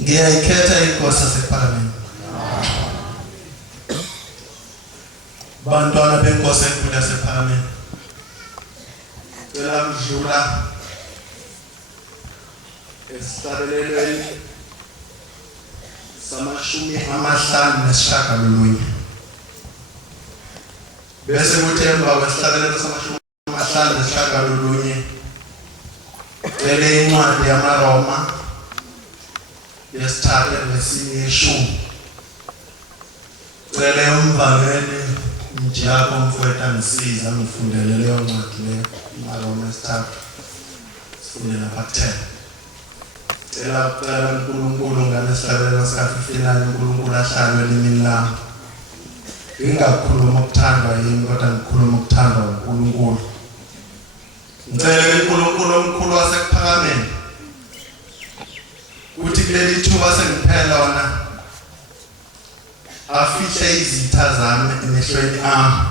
ngiyayikhetha inkosi yasePhalamende. Bantwana benkosi enkulu yasePhalamende, cela kudlula esihlalelweni sama-59 bese kuthi emva kwesihlalelo sama-59 cele incwadi yamaRoma yesithathu nesiyeshumi, cele umvangeli Njako mfowethu ngisiza ngifundele leyo ncwadi leyo iMaroma yesithathu sifundela pa-10. Cela uNkulunkulu ngalesihlalelo sika-59 uNkulunkulu ahlale elimini lami, ngingakhuluma ukuthandwa yini kodwa ngikhuluma ukuthandwa uNkulunkulu. Ngicela uNkulunkulu omkhulu wasePhalamende ukuthi kuleli thuba sengiphela wona afihle izitha zami emehlweni ami,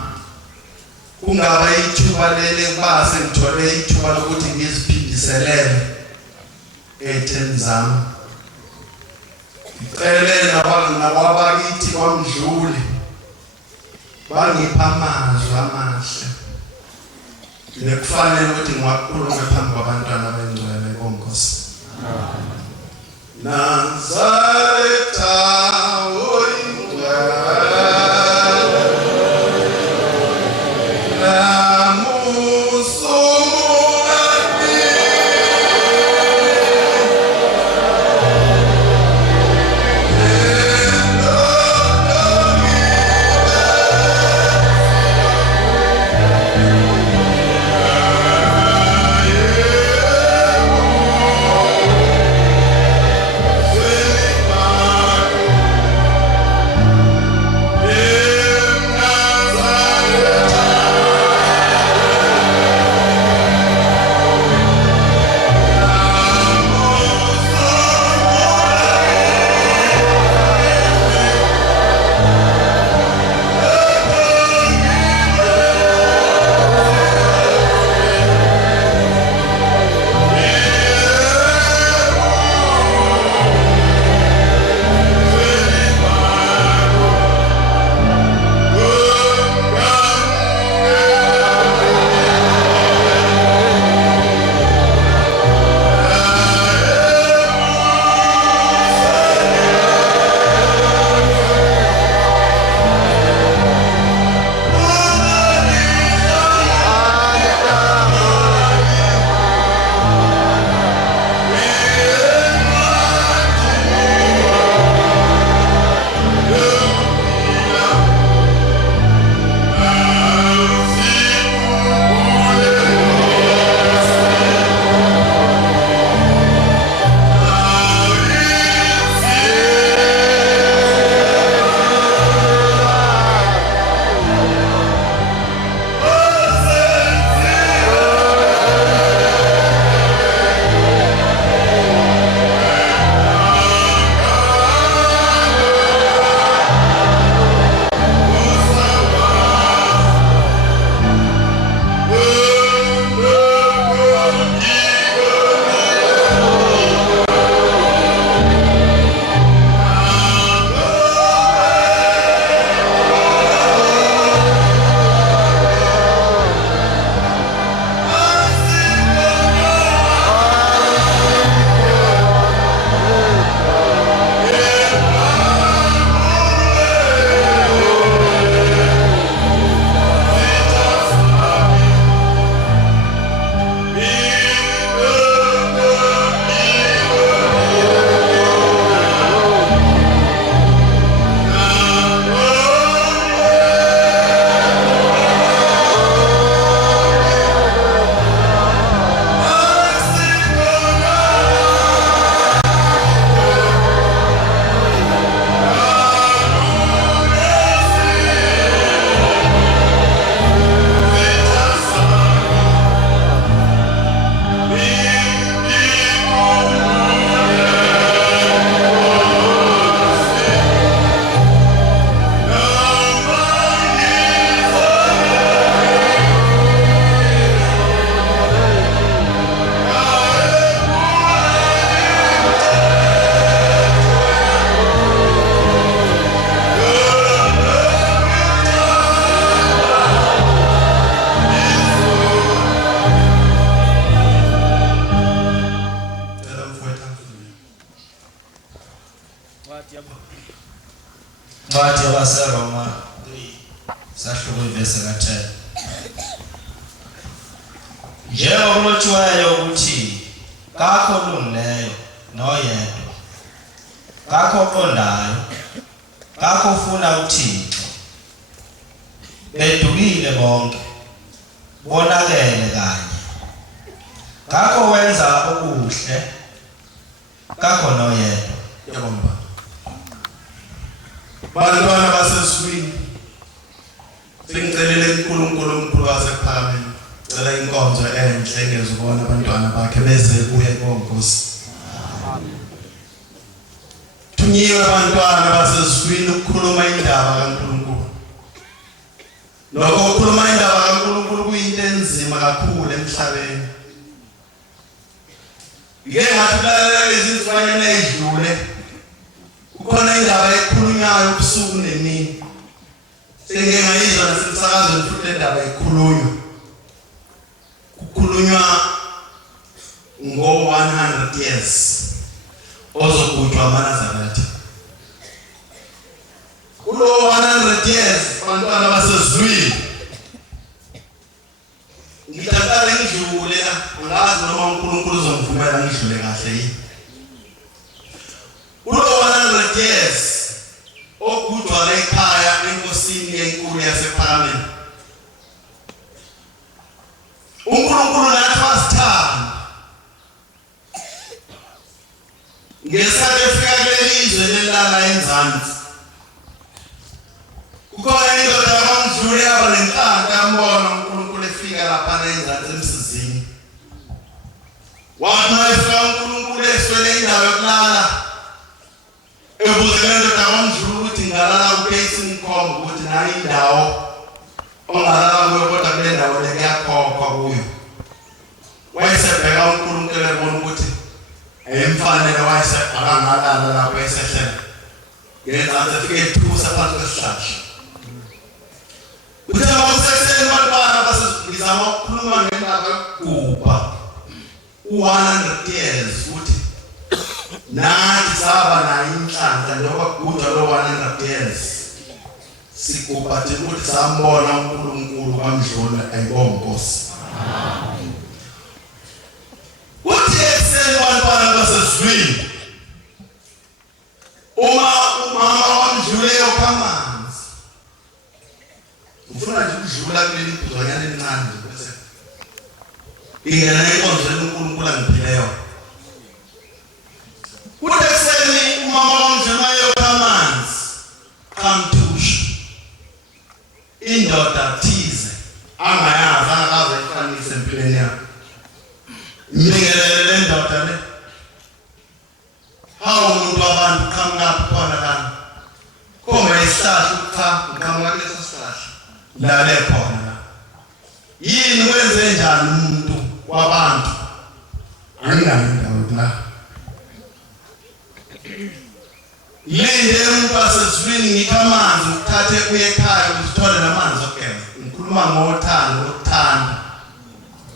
kungaba ithuba lele kuba sengithole ithuba lokuthi ngiziphindiselele etheni zami. Ngicele nabakithi kwamdluli bangipha amazwi amahle nekufanele ukuthi ngiwakhulume phambi kwabantwana abangcwele bonkosi. Nazaretha Ncwadi yabaseRoma 3 sahluko ivesi ka-10. Njengokulotshiweyo ukuthi kakho olungileyo noyedwa, kakho oqondayo, kakho ofuna uThixo. Bedukile bonke, bonakele kanye. Kakho wenza okuhle, kakho noyedwa. Yabona bantwana baseswini singicelele uNkulunkulu omkhulu wasePhakameni, cela inkonzo enhle ngezibona abantwana bakhe beze kuye kuNkosi. Thunyiwe abantwana baseswini ukukhuluma indaba kaNkulunkulu. Lokho ukukhuluma indaba kaNkulunkulu kuyinto enzima kakhulu emhlabeni. Ngeke ngathi lalela lezi izifanyana ezidlule kukhona indaba ekhulunywayo ubusuku nemini. Sengeke ngayizwa nasemsakazweni futhi le ndaba ikhulunywa. Kukhulunywa ngo-100 years ozogujwa amaNazaretha. Kulo 100 years abantwana basezwini ngithatha ngidlule, angazi noma uNkulunkulu uzongivumela ngidlule kahle yini. Kulo 100 years ogujwa ekhaya enkosini enkulu yasePhakameni, uNkulunkulu nathi wasithanda. Ngesikhathi efika kuleli izwe lelala eNzansi, kukhona indoda yakwamdluli yaba nenhlanhla yambona uNkulunkulu efika lapha eNzansi emsizini. Wathi uma efika uNkulunkulu eswele indawo yokulala, ebuze le ndoda yakwamdluli ukuthi ngalala kuphi, isimkhomba ukuthi nayo indawo ongalala kuyo kodwa kule ndawo le kuyakhokhwa kuyo. Wayesebheka uNkulunkulu ebona ukuthi ayemfanele, wayesebhaka ngalala lapho esehlela ngenzansi efike ethusa phansi kwesihlahla. Uthe mawusesele bantwana basizama ukukhuluma ngendaba yokugubha u-100 years ukuthi nathi saba nayo inhlanhla njengoba kugujwa lo 100 years. Sigubha thina ukuthi sambona uNkulunkulu kaMdluli, ayibonge Nkosi. Uthi ekuseni bantwana basezwini, uma umama wamdluli eyokha amanzi, ufuna nje ukudlula kuleli bhuzanyana elincane nje bese ingena enkonzweni uNkulunkulu angiphileyo. Kuthi ekuseni umama wamdluli eyokha amanzi, qhamthusha indoda thize angayazi, angakaze ayifanise empilweni yakhe. Imlingelele le ndoda le, hawu umuntu wabantu qhamuka khona lana, khomba isihlahla ukucha uqhamuka kuleso sihlahla lale khona la. Yini wenze njani umuntu wabantu? Anginayo indawo la. Linde umuntu wasezwini ngikha amanzi ukuthathe kuye ekhaya uzithole namanzi okugeza. Ngikhuluma ngothando lokuthanda.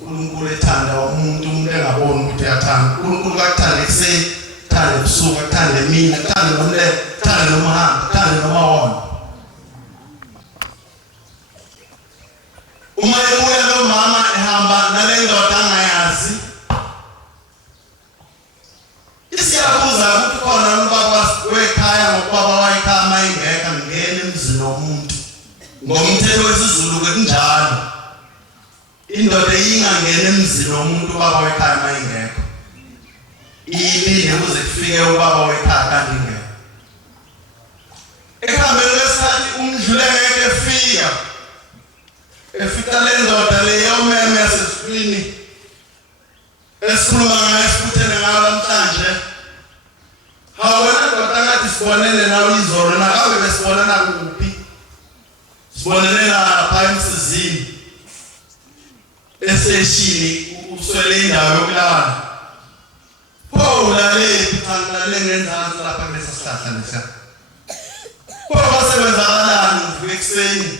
uNkulunkulu ethanda umuntu engaboni ukuthi uyathanda. uNkulunkulu akathanda ekuseni, athanda ebusuku, athanda emini, athanda nomlelo, athanda nomahamba, athanda nomawona. Uma ebuya lo mama ehamba nale ndoda angayazi, isiyabuza ukuthi khona ubaba wekhaya ngobaba wayekhaya mayingeka ngene emzini womuntu. Ngomthetho wesiZulu kunjalo, indoda ingangena emzini womuntu ubaba wekhaya mayingekho, ilinde kuze kufike ubaba wekhaya kanti ingekho. Ekuhambeni kwesikhathi uMdluli ngeke efika le ndoda le yomeme yaseswini esikhuluma ngayo esibuthene ngayo namhlanje. Hawu wena ndoda ngathi sibonene nawe izolo, nakabe besibonana kuphi? Sibonene lapha emsizini eseshini uswele indawo yokulala. Pho ulalephi? Cha ngilalele ngenzansi lapha kulesi sihlahla lesa. Pho basebenzakalani uvuka ekuseni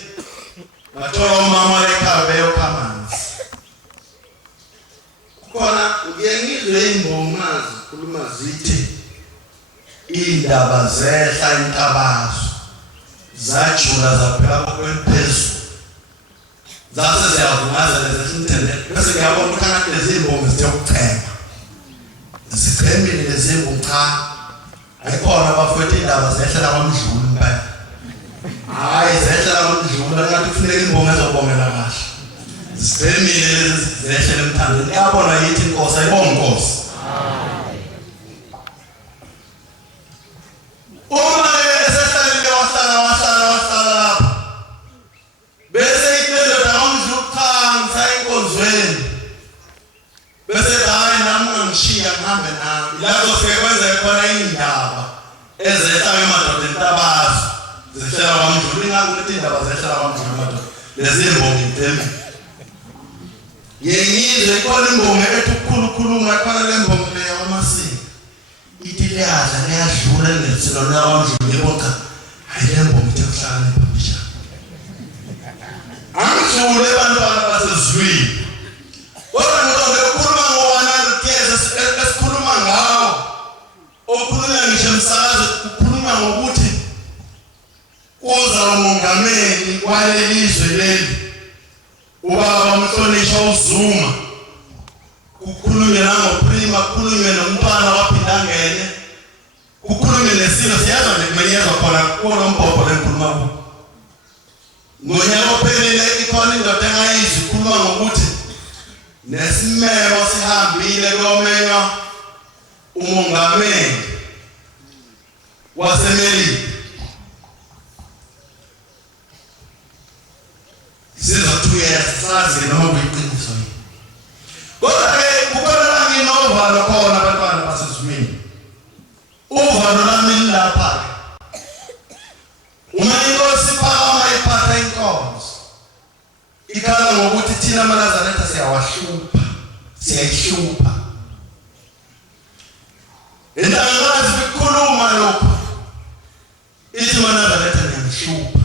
bathola umama ekhaya beyokha amanzi. Khona ngiye ngizwe imbongi mazi khuluma zithi indaba zehla intabazo zajula zaphela kokwenphezulu zase ziyavungazela zesintende bese ngiyabona ukuthi akade lezimbongi ziyokuchema zichemile lezimbongi cha ayikhona bafowethu indaba zehlela kwamdlulu impela hayi zehlela kwamdlulu ngathi kufuneka imbongi ezobongela kahle zichemile zehlela emthandweni uyabona yithi inkosi ayibonga inkosi uma esehlalile wahlala lapha bese ipendo damdlu ukhanga sayinkonzweni bese hayi nami ngishiya ngihambe nawe lapho sekwenza khona indaba ezehla emadoda entabazo zehlela kwamdlu ingakuthi indaba zehlela kwamdlu emadoda lezimbongi impela yengizwe ikhona imbongi ethi ukukhulukhuluma khona lembongi leyo amasiko ithi leyadla leyadlula ngesilona kwamdlu yebonga ayilembomi ekuhlala ebabisha angijule abantwana basezulwini kodwa ngoba ukukhuluma ngo-100 years esikhuluma ngawo okhulunywa ngisho emsakazo ukukhuluma ngokuthi kuza umongameli walelizwe leli ubaba umhlonishwa uZuma kukhulunywe nangoPrima kukhulunywe nomntwana waphinda ngene kukhulunywe nesilo siyaza nekumenyezwa khona kulo mbhobho lenkhuluma ku ngonyaka ophelele ikhona indoda engayizwi ikhuluma ngokuthi nesimemo sihambile komenywa umongameli waseMelika sizothuya sazi noma kuyiqiniso kodwa kukhona la nginovalo khona abantwana basezulwini uvalo lami lapha uma inkosi phakama iphatha inkonzo ikhala ngokuthi thina amaNazaretha siyayihlupha entangazi bikhuluma lokho ithi amaNazaretha ngiyahlupha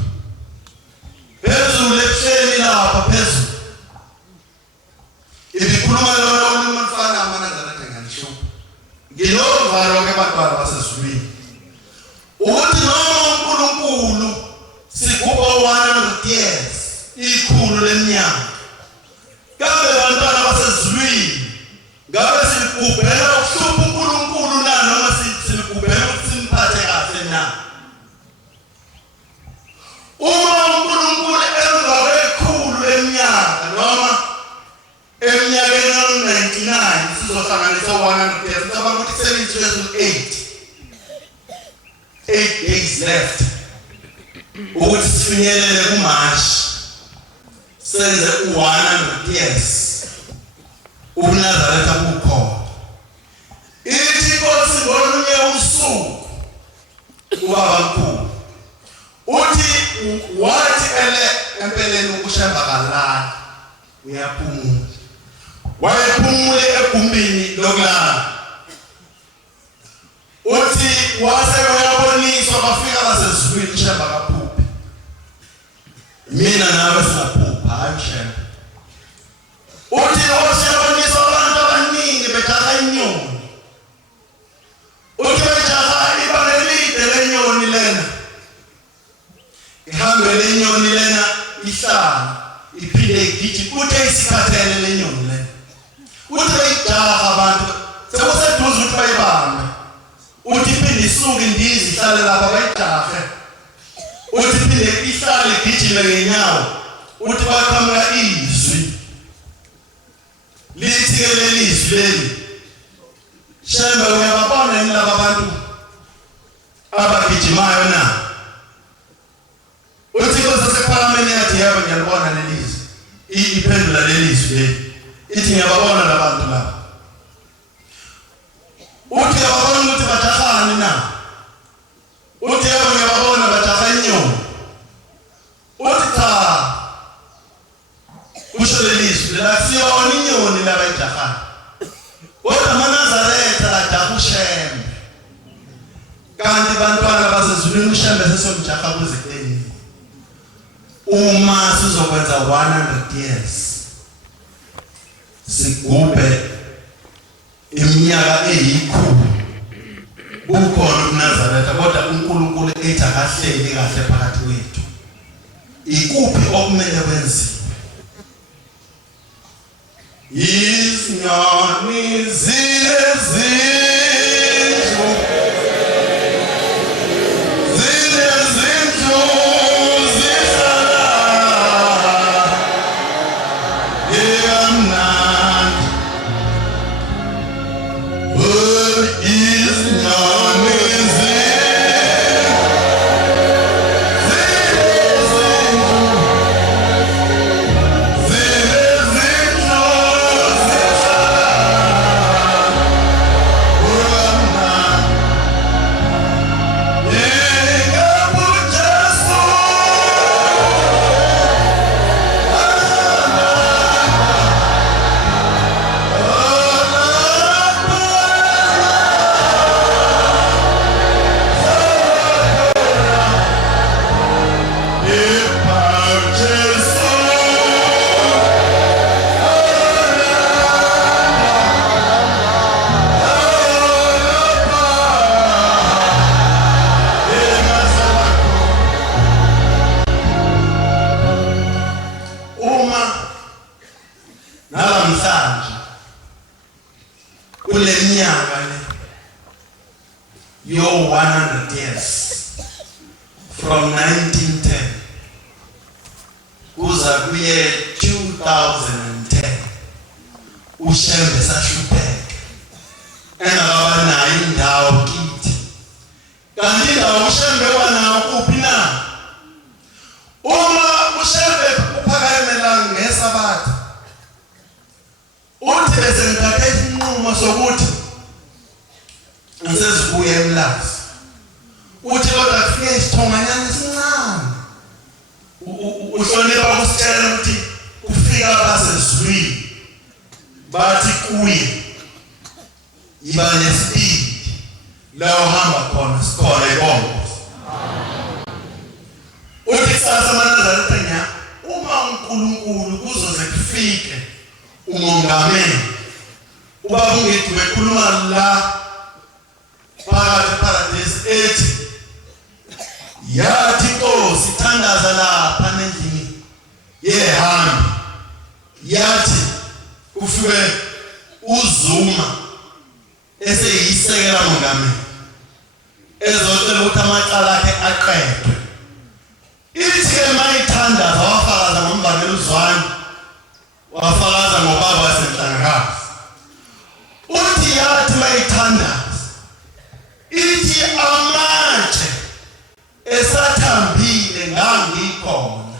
phezulu ebuhleni lapha phezulu ibikhuluma lona ulimi mfana amaNazaretha ngiyahlupha ngilovalo ke bantwana basezulwini ukuthi noma uNkulunkulu sigubha 100 years ikhulu leminyaka kambe bantwana basezulwini ngabe sigubhela ukuhlupha uNkulunkulu na noma sigubhela ukuthi simphathe kahle na uma uNkulunkulu emva kwekhulu leminyaka noma eminyakeni yo-99 sizohlanganisa 100 years ngicabanga ukuthi 8 days left ukuthi sifinyelele kuMashi senze 100 years uNazaretha kukhona ithi inkosi ngolunye usuku ubaba mkhulu uthi wathi empeleni ukushemba kalala uyaphumula wayephumule egumbini lokulala uthi wase uyaboniswa bafika basezulwini ushemba kaphuphi mina nawe singaphupha hayi ushemba uthi waseyaboniswa abantu abaningi bejaha inyoni uthi bejaha ibanga elide lenyoni lena ihambe lenyoni lena ihlala iphinde igiji uthe isikhathele lenyoni lena uthi bejaha abantu sekuseduze ukuthi bayibambe uthi iphinde isuke indizi ihlale lapha bayijahe uthi iphinde ihlale igijime ngenyawo uthi baqhamuka izwi lithi-ke lelizwi leli Shembe uyababona yini laba bantu abagijimayo na uthi kusasephalameni yathi yebo ngiyalibona lelizwi iphendula lelizwi leli ithi ngiyababona labantu laba uthi yababona ukuthi bajahani na uthi yebo ngiyababona bajaha inyoni uthi cha kusho lelizwi lasiyona inyoni labayijahani kodwa amaNazaretha lajaha uShembe kanti bantwana basezulwini uShembe sesomjaha kuze keni uma sizokwenza 100 years sigubhe iminyaka eyikhulu bukhona uNazaretha kodwa uNkulunkulu ethi akahleli kahle phakathi kwethu. Ikuphi okumele kwenziwe? Izinyoni zilezindlu kule minyaka le yo 100 years from 1910 kuza kuye 2010 uShembe sahlupheka engaba nayo indawo kithi kanti indawo uShembe wanayo kuphi na uma uShembe uphakamela ngesabatha uthi bese ngithathe isinqumo sokuthi ngisezibuye eMlazi uthi kodwa kufike isithonganyana esincane uhlonipha kusitshela ukuthi kufika abasezwini bathi kuye iba nespeed la uhamba khona sikhona ibongo uthi sasa maNazaretha nya uma uNkulunkulu kuzoze kufike umongameli ubaba ungithi bekhuluma la phakathi paradise ethi yathi Nkosi thandaza lapha endlini yehambi yathi kufike uZuma eseyisekela mongameli ezocela ukuthi amacala akhe aqedwe ithi ke mayithandaza wafakaza ngombangela uZwane wafakaza ngobaba wasenhlangazi uthi yathi mayithandaza ithi amatshe esathambile ngangikhona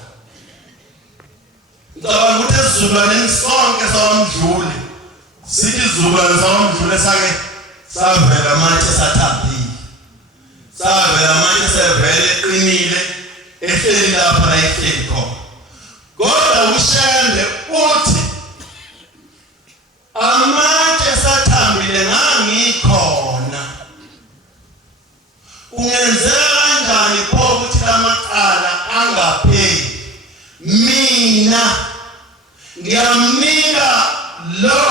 ngicabanga ukuthi esizukulwaneni sonke sawamdlule sithi izizukulwane sawamdlule sake savela amatshe esathambile savela amatshe sevele eqinile ehleli lapha la ehleli khona kodwa uShembe uthi amatshe esathambile ngangikhona kungenzeka kanjani pho ukuthi lamaqala angapheli mina ngiyamnika lo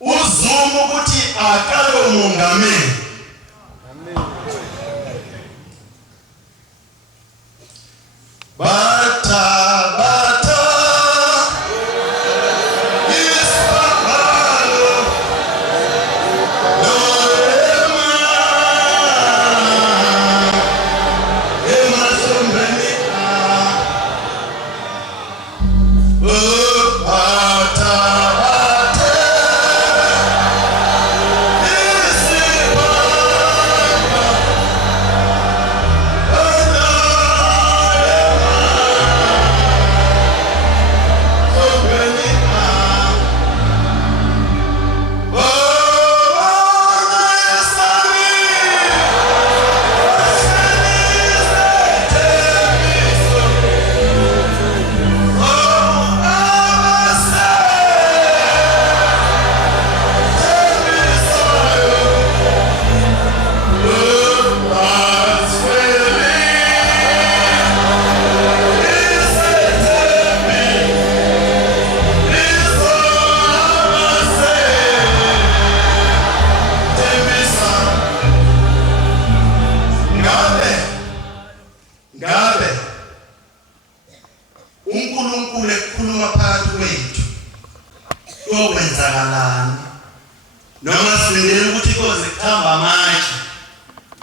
uZuma ukuthi akale umongameli Bata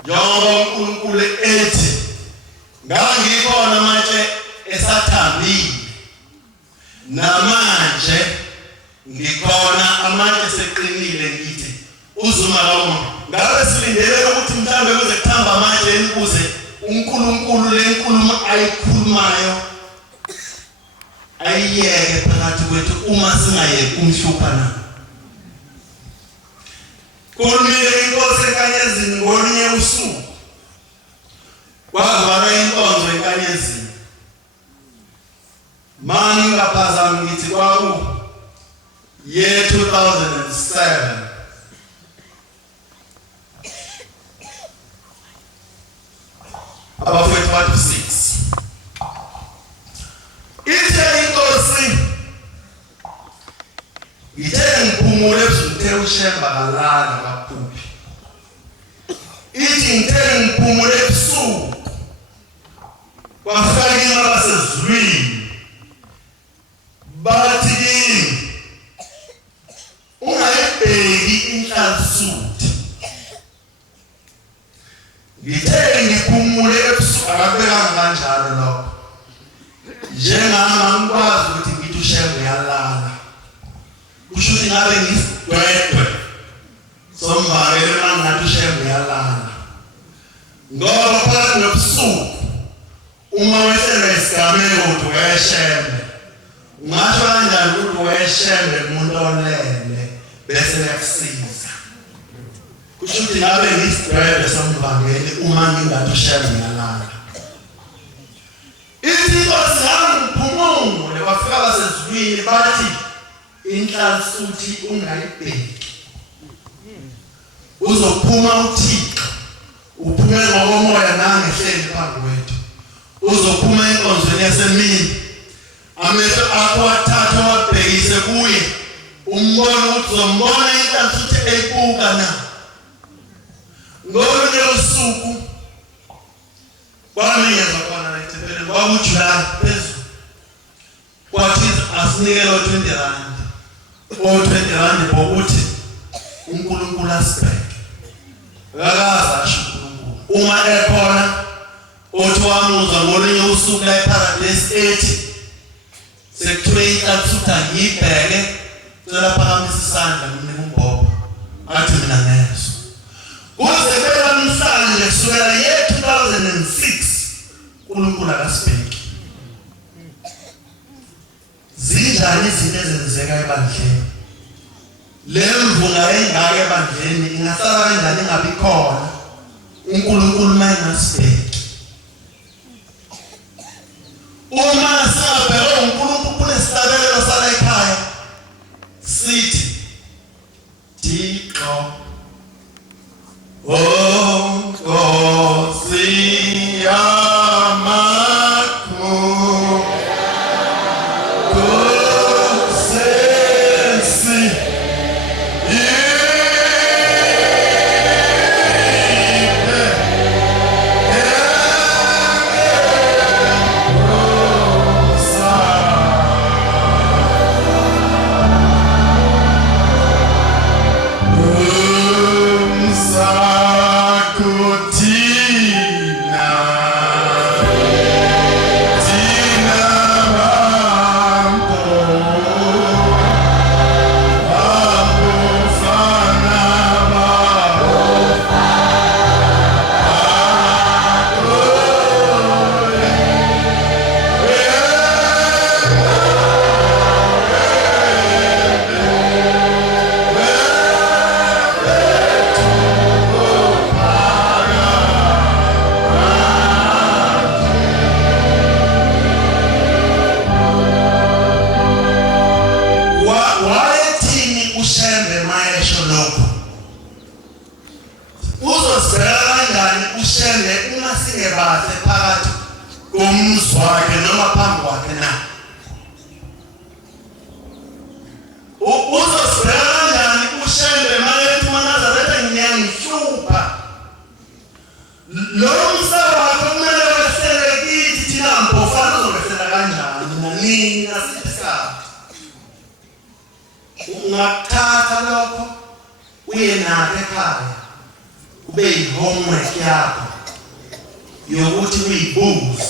njengoba uNkulunkulu ethi ngangikhona manje esathambile namanje ngikhona amanje seqinile ngithi uzuma kawo ngabe silindele ukuthi mhlambe kuze kuthamba manje ukuze uNkulunkulu lenkulumo ayikhulumayo ayiyeke phakathi kwethu uma singayeki umhlupha na kulumile inkosi enkanyezini ngolunye usuku kwakuba inkonzo enkanyezini mani ngaphazama ngithi kwaku year 2007 abafowethu bathu 6 ithe inkosi ithe ngiphumule ebusuthe ushemba kalala kaphuphi ithi ngithe ngiphumule ebusuku kwafika kimi abasezulwini bathi kimi ungayibheki inhlansuthi ngithe ngiphumule ebusuku akabekanga kanjalo lokho njengama ngikwazi ukuthi ngithi ushemba uyalala kusho ukuthi ngabe ngisidwedwe somvakele mangathi ushemba uyalala ngoba phakathi nobusuku uma wehlelwe isigameko ukuthi weshembe ungasho kanjani ukuthi weshembe umuntu olele bese yakusiza kusho ukuthi ngabe ngisidwedwe somvakele uma ngingathi ushemba uyalala inkosi yangiphumule wafika abasezulwini bathi inhlansuthi ungayibheki uzophuma uThixo uphume ngokomoya nangehleli phambi kwethu uzophuma enkonzweni yasemini amehlo akho wathatha wabhekise kuye umbona ukuthi uzombona inhlansuthi eyibuka na ngolunye usuku kwamiyeza khona lethempelini kwakuJulayi phezulu kwathi asinikele 20 rand o20 rand bokuthi uNkulunkulu asibheke akaza asho uNkulunkulu uma ekhona othi wamuza ngolunye usuku la eparadise ethi sekuthiwe inhlansuthi ngiyibheke cela phakamisa isandla nginika umbhobho athi mina ngezwe kuze phela namhlanje kusukela year 2006 uNkulunkulu akasibheki zinjani izinto ezenzeka ebandleni lemvula engaka ebandleni ingasala kanjani ingabi khona uNkulunkulu mayingasibheki uma singabheka uNkulunkulu kunesibabelelo sala ekhaya sithi Thixo oh Nkosi yamakho umzwakhe noma phambi kwakhe na uzosibheka kanjani ushembe mayethi uNazaretha ngiyangihlupha lo msaba wakhe kumele wehlele kithi thina mbofana uzobehlela kanjani nanini nasisikhathi ungakuthatha lokho uye nakhe ekhaya kube homework yakho yokuthi uyibuze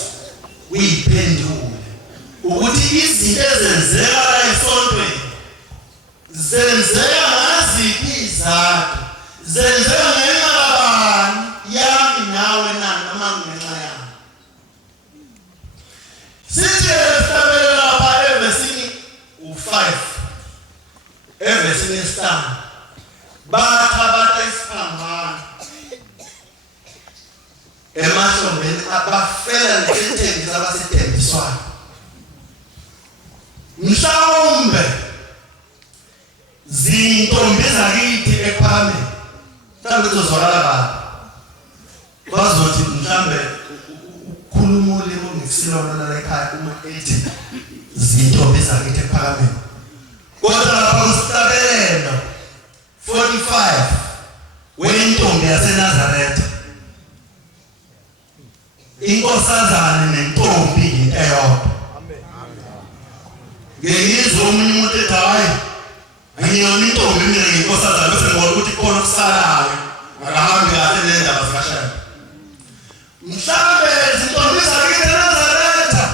uyiphendule ukuthi izinto ezenzeka la esontweni zenzeka ngaziphi izathu zenzeka ngenxa kabani yami nawe noma ngenxa yami sithi estabela lapha evesini u5 evesini 5 bathabata isiphambano emahlomeni abafela nesithembiso abasithembiswayo mhlawumbe zintombi zakithi ephakame mhlawumbe uzozwakala kabi bazothi mhlawumbe ukhuluma ulimi ongesilona la ekhaya uma ethi zintombi zakithi ephakame kodwa lapha kusitabelelo 45 wentombi yaseNazaretha inkosazana nentombi into eyodwa ngiyizwa omunye umuntu ethi hayi angiyona intombi mina nginkosazana bese ngibona ukuthi khona okusalayo akahambi kahle nendaba zikashaya mhlawumbe izintombi zakithi eNazaretha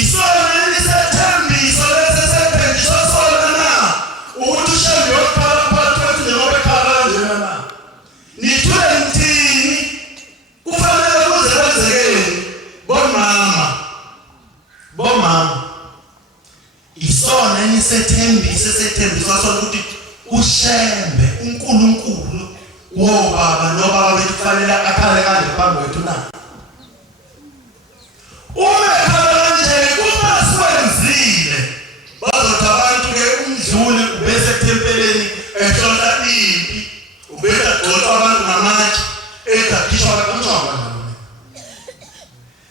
isona elisethembiso lesethembiso sona na ukuthi ushambe yokuphala phakathi kwethu njengoba ekhala kanjena na nithule ngithini kufanele kuze kwenzekeni bomama isona enisethembiso sethembiso sona ukuthi ushembe uNkulunkulu wobaba nobaba bethu kufanele akhale kanje phambi kwethu na uma ekhala kanje kuma siwenzile bazothi abantu ke umdluli ubese ethempeleni ehlonza impi ubese agcotshwa abantu ngamatshe ekhishwa kanjalo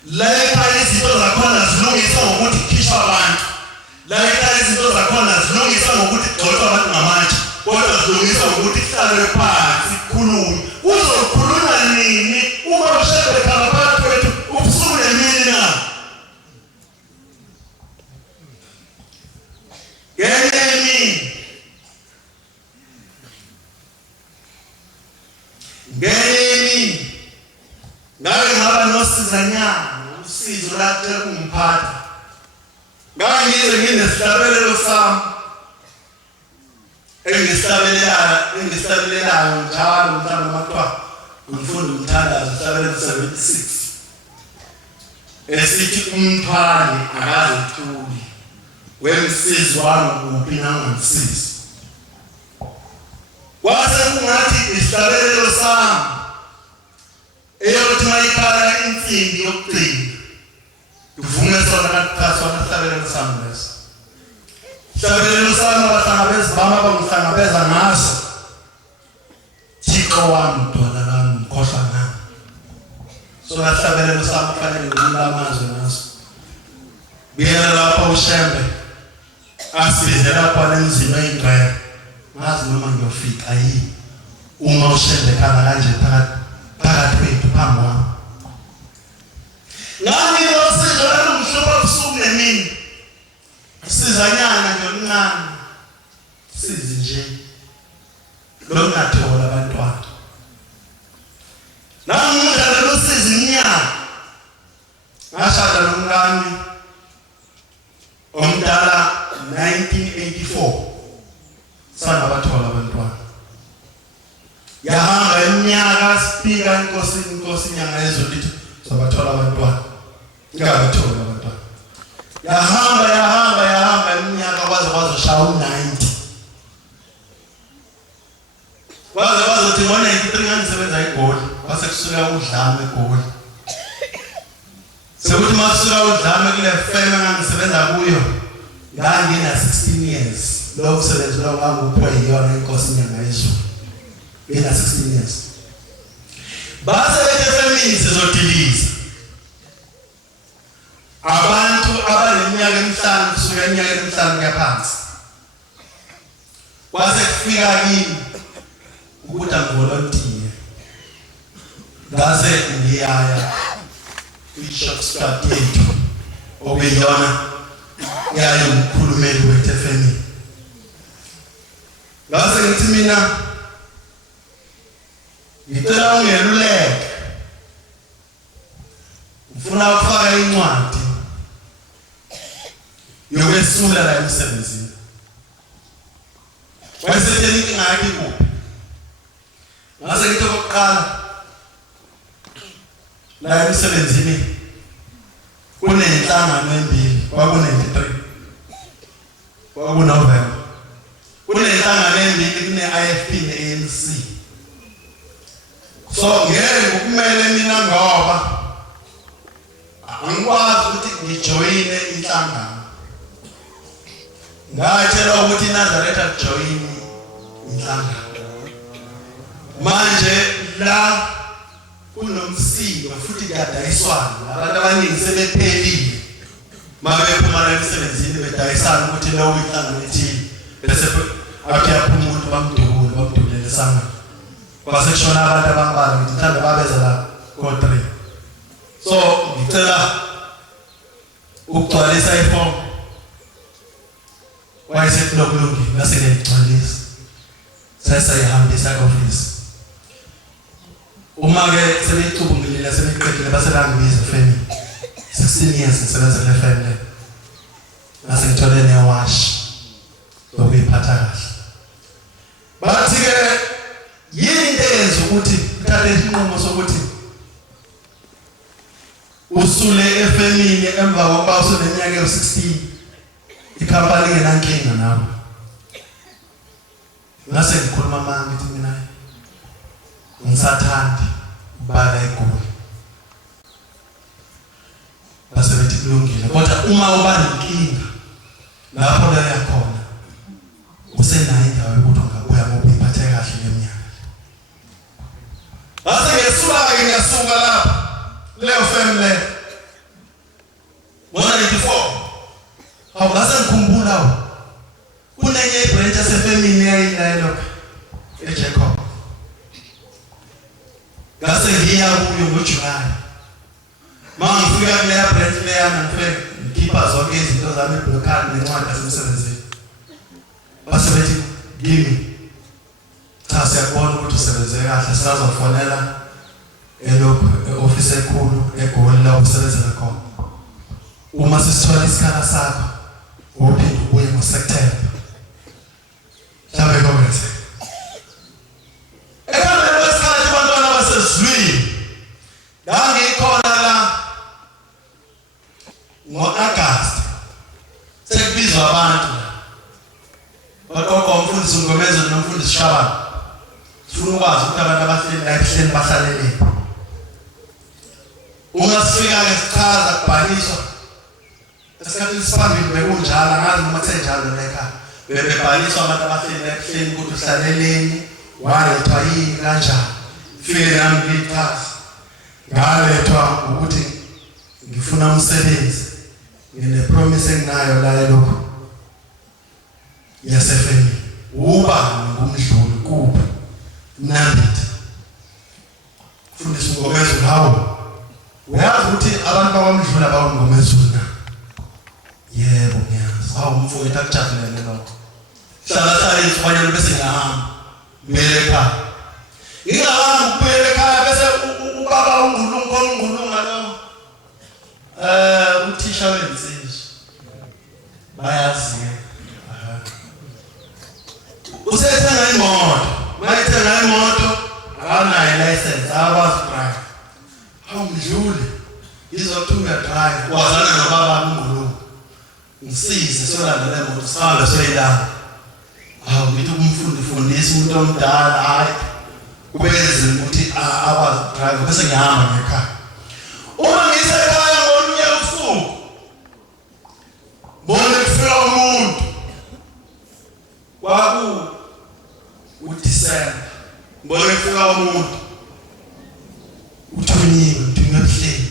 layipa izinto zakhona zilungiswa ngokuthi khishwa abantu layipa izinto zakhona zilungiswa ngokuthi gcotshwa abantu ngamatshe kodwa zilungiswa ngokuthi kuhlalwe phansi kukhulunywe uzokhuluma nini uma ushebe phakathi kwethu ubusuku nemini na Ngeni ngabe ngaba nosizanyana usizo lakhe kumphatha ngabe ngize nginesihlabelelo sami engisabelelayo njalo mhlawumbe amatwa umfundi umthandazo uhlabelelo 76 esithi umthwali akazithuli wemsizi wami kuphi nangamsizi kwase kungathi isihlabelelo sami eyokuthi mayikhala insimbi yokugcina kuvume sona kakhulu isihlabelelo sami leso isihlabelelo sami abahlangabezibama bangihlangabeza ngaso Thixo wami mntwana lami mkhohlwa nami so isihlabelelo sami kufanele ngilamazwe ngaso biyela lapha ushembe asibizela khona emzini oyingcwele ngazi noma ngiyofika yini uma ushembe khona kanje phakathi kwethu phambi kwami ngani losizo lomhlobo obusuku nemini sizanyana nje omncane sizi nje longathola abantwana namuhla losizo iminyaka ngashada nomngani omdala 1984 sana bathola abantwana yahamba iminyaka sifika inkosi inyanga ezolithi sabathola abantwana ngabathola abantwana yahamba iminyaka kwazoshaya u90 kwazothi ngo93 ngisebenza eGoli kwase kusuka uDlame eGoli sekuthi masuka uDlame kule firm engisebenza kuyo ngangina 16 years lo msebenzi lo nganguphiwa yiyona inkosi inyanga yezulu ngina 16 years base efemini sizodiliza abantu abaneminyaka emihlanu kusuka iminyaka emihlanu yaphansi kwase kufika kimi ukuthi angivolontiye ngase ngiyaya Bishop Scott yethu obeyona yayo umkhulumeli weTFM ngase ngithi mina ngicela ungeluleke ngifuna ukufaka incwadi yokwesula la emsebenzini wayesethe inkinga yakhe kuphi ngase ngithi okokuqala la emsebenzini kunenhlangano embili kwaku-93 kwaku-November kunenhlangano embili kune-IFP ne-ANC so ngeke kumele mina ngoba angikwazi ukuthi ngijoyine inhlangano ngatshela ukuthi iNazaretha akujoyini inhlangano manje la kunomsindo futhi kuyadayiswana abantu abaningi sebephelile mabephuma emsebenzini bedayisana ukuthi lo inhlangano ethile bese akuyaphuma umuntu bamdubule sanga kwasekushona abantu abangibala ngithi mhlawumbe babeza la ko-3 so ngicela ukugcwalisa iform wayesethi lokulungile ngase ngiyigcwalisa sesayihambisa e-office uma-ke sebeyicubungulile sebeyiqedile basebangibiza family 16 years ngisebenza kule family ngase ngithole newashi lokuyiphatha kahle bathi-ke yini into eyenza ukuthi uthathe isinqumo sokuthi usule efemini emva kokuba usuneminyaka ewu-16 ikhampani ingenankinga nawe ngase ngikhuluma manje ngithi mina ngisathandi ukubala eGoli base bethi kulungile kodwa uma uba nenkinga lapho la yakhona usenayo indawo yokuthi ungabuya ngoba uyiphathe kahle leminyaka base ngesuka-ke ngiyasuka lapha leyo family 194 awungase ngikhumbula kunenye ibranch yasefemini eyayilelo eJacob ngase ngiya kuyo ngoJulayi mangifika kuleya branch leyana ngifike ngikhipha zonke izinto zami eblokadi nencwadi yasemsebenzini base bethi kimi cha siyakubona ukuthi usebenze kahle sizazofonela elokhu e-office ekhulu eGoli la usebenzela khona uma sisithola isikhala sakho uphinde ubuye ngoSeptember mhlawumbe kongress ekuhambeni kwesikhathi abantwana basezulwini ngangikhona la ngo-Agasti sekubizwa abantu baqoqa umfundisi Mgomeza nomfundisi Shabane sifuna ukwazi ukuthi abantu abahleli la ebuhleni bahlalele ungasifika-ke sichaza kubhaliswa esikhathini siphambili bekunjalo angazi noma kuthenjalo nekhaya bebebhaliswa abantu abahleli ebuhleni ukuthi uhlaleleni walethwa yini kanjani fike nami ngiyichaza ngalethwa ukuthi ngifuna umsebenzi ngine-promise enginayo la elokhu yasefemini uba ngumdluli kuphi Nambiti mfundisi Mgomeza ngawo uyazi ukuthi abantu bakwamdlula bawuMgomeza na yebo ngiyazi umfowethu akujabulele lokho hlala izibanyana bese ngihamba ngibuyele ekhaya ngingahamba ukubuyela ekhaya bese ubaba ungqulunga lo uthisha wensizwe bayazi-ke usethenga imoto mayithenga imoto akanayo license akwazi drive awumdluli izothuka drive wazana nobaba ungqulunga ngisize solandela imoto sihambe soyilanga ngithi kumfundisi umuntu omdala hayi kubeze ukuthi akwazi drive bese ngihamba ngekhaya uma ngisekhaya ngolunye usuku bona kufika umuntu uDisemba bona kufika umuntu uthunyiwe ebuhleni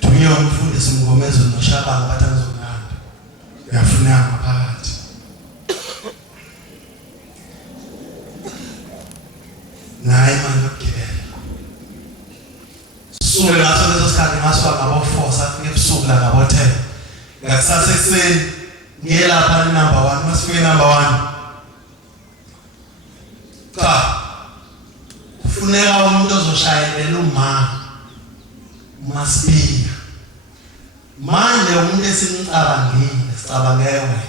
thunyiwe umfundisi Mgomeza noShabane bathi angizolanda uyafuneka ngaphakathi naye manje ukugibela suke ngaso leso sikhathi ngasuka ngabo-4 safika ebusuku la ngabo-10 ngakusasa ekuseni ngiye lapha number 1 masifike number 1 cha kufuneka umuntu ozoshayelela uMaSibiya. Manje umuntu sicabangele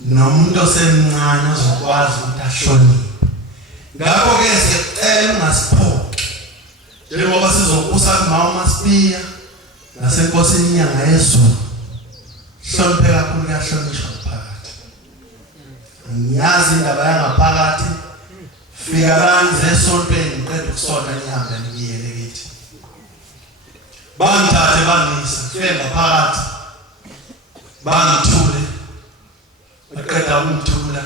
nomuntu osemncane ozokwazi ukuthi ahloniphe. Ngakho ke sicela ungasiphoqi njengoba sizokusa kuMaSibiya nasenkosini inyanga yezulu. Hloniphe kakhulu, kuyahlonishwa phakathi. Ngiyazi indaba yangaphakathi. Fika kanze esontweni ngiqeda ukusonta inyanga ngiyele kithi. Bangithathe bangisa fike ngaphakathi. Bangithule. Baqeda ukungithula.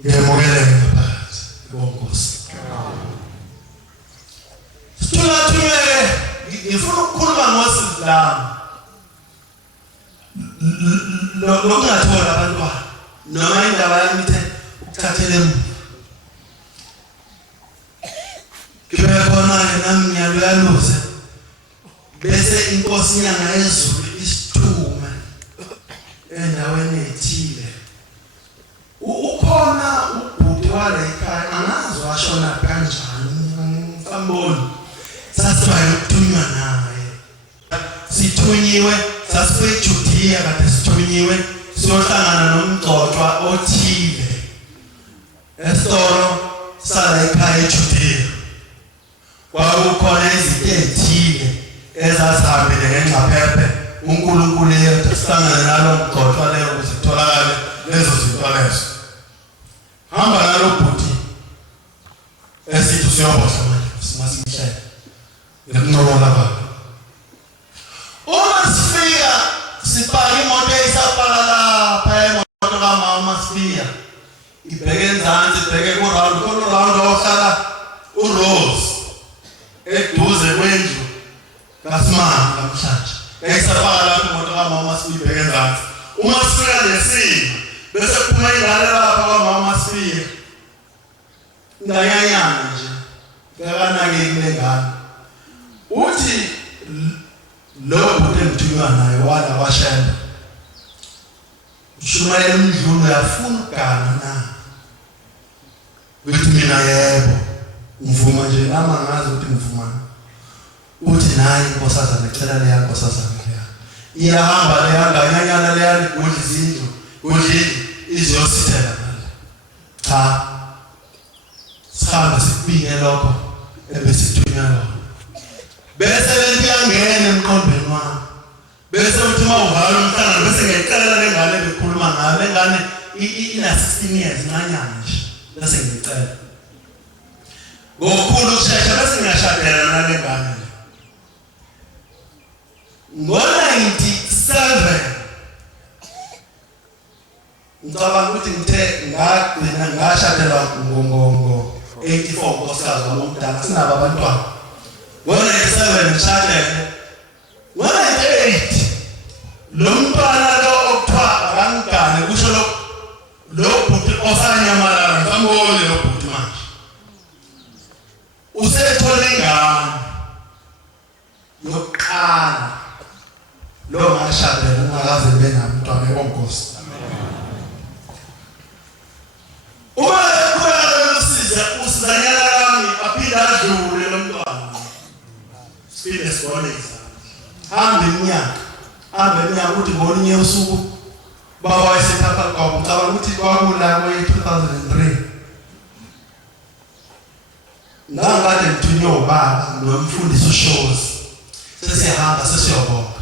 Ngiyamukele ngaphakathi. Bonkosi. Sithula ngifuna ukukhuluma ngoSivlama. Lokungathola abantwana noma indaba yami ithe ukuthathele emuva. Kibe khona nami ngiyaluze bese inkosi inyanga yezulu isithume endaweni ethile. Ukhona ubhuti wale ekhaya angazi washona kanjani ngifamboni. Sasibaye ukuthunywa naye. Sithunyiwe sasibuye eJudiya kade sithunyiwe siyohlangana nomgcotshwa othile esitolo sala ekhaya eJudiya. Kwakukhona izinto ezithile ezasihambile ngengcaphephe uNkulunkulu yethu sihlangane nalo mgcotshwa leyo ukuze kutholakale lezo zinto lezo. Hamba nalo bhuti esithi siyoboshwa manje simasimhlele ngekunqola bakhe. Uma sifika sipaka imoto eyisapaka lapha emoto kaMaSibiya ibheke enzansi ibheke kuround ohlala uRose eduze kwendlu kaSimanga namhlanje eyisapaka lapha imoto kaMaSibiya ibheke enzansi. Uma sifika lesimo bese kuphuma ingane lapha kaMaSibiya ngayanyana nje kakanake kulengane uthi lo bhuti engithunywa naye wala washela. Shumayela umdlulu yafuna ukugana na. Uthi mina yebo ngivuma nje nama ngazi ukuthi ngivuma. Uthi nayi inkosazana ecela leya nkosazana leya. Iyahamba leya nganyanyana leya igudla izindlu kudlile iziyosithela ngala. Cha. Sihambe sikubike lokho ebesithunywa lokho. Bese lentiyangena emqondweni wami. Bese uthi mawuvala umhlangano bese ngiyicela lengane bekhuluma ngayo lengane ina 16 years nganyana nje. Bese ngicela. Ngokukhulu ukushesha bese ngiyashadela nalengane. Ngo-97 ngicabanga ukuthi ngithe ngagcina ngashadela ngo 84 nkosikazi wamomdala sinabo abantwana. Ngo-97 ngishadele. Ngo-98 lo mntwana lo okuthiwa akangigane kusho lo bhuti osanyamalala ngambone lo bhuti manje. Usethole ingane yokuqala lo ngashadela ungakaze ube namntwana wonkosi. Uma usizanyana lami aphila adlule lo mntwana. Sifile siboleza. Hambe iminyaka ukuthi ngolinye usuku baba wayesethatha kwabo ngicabanga ukuthi kwakula kwe-2003. Ngangade ngithunywe ubaba nomfundisi uShozi. Sesihamba sesiyobonga.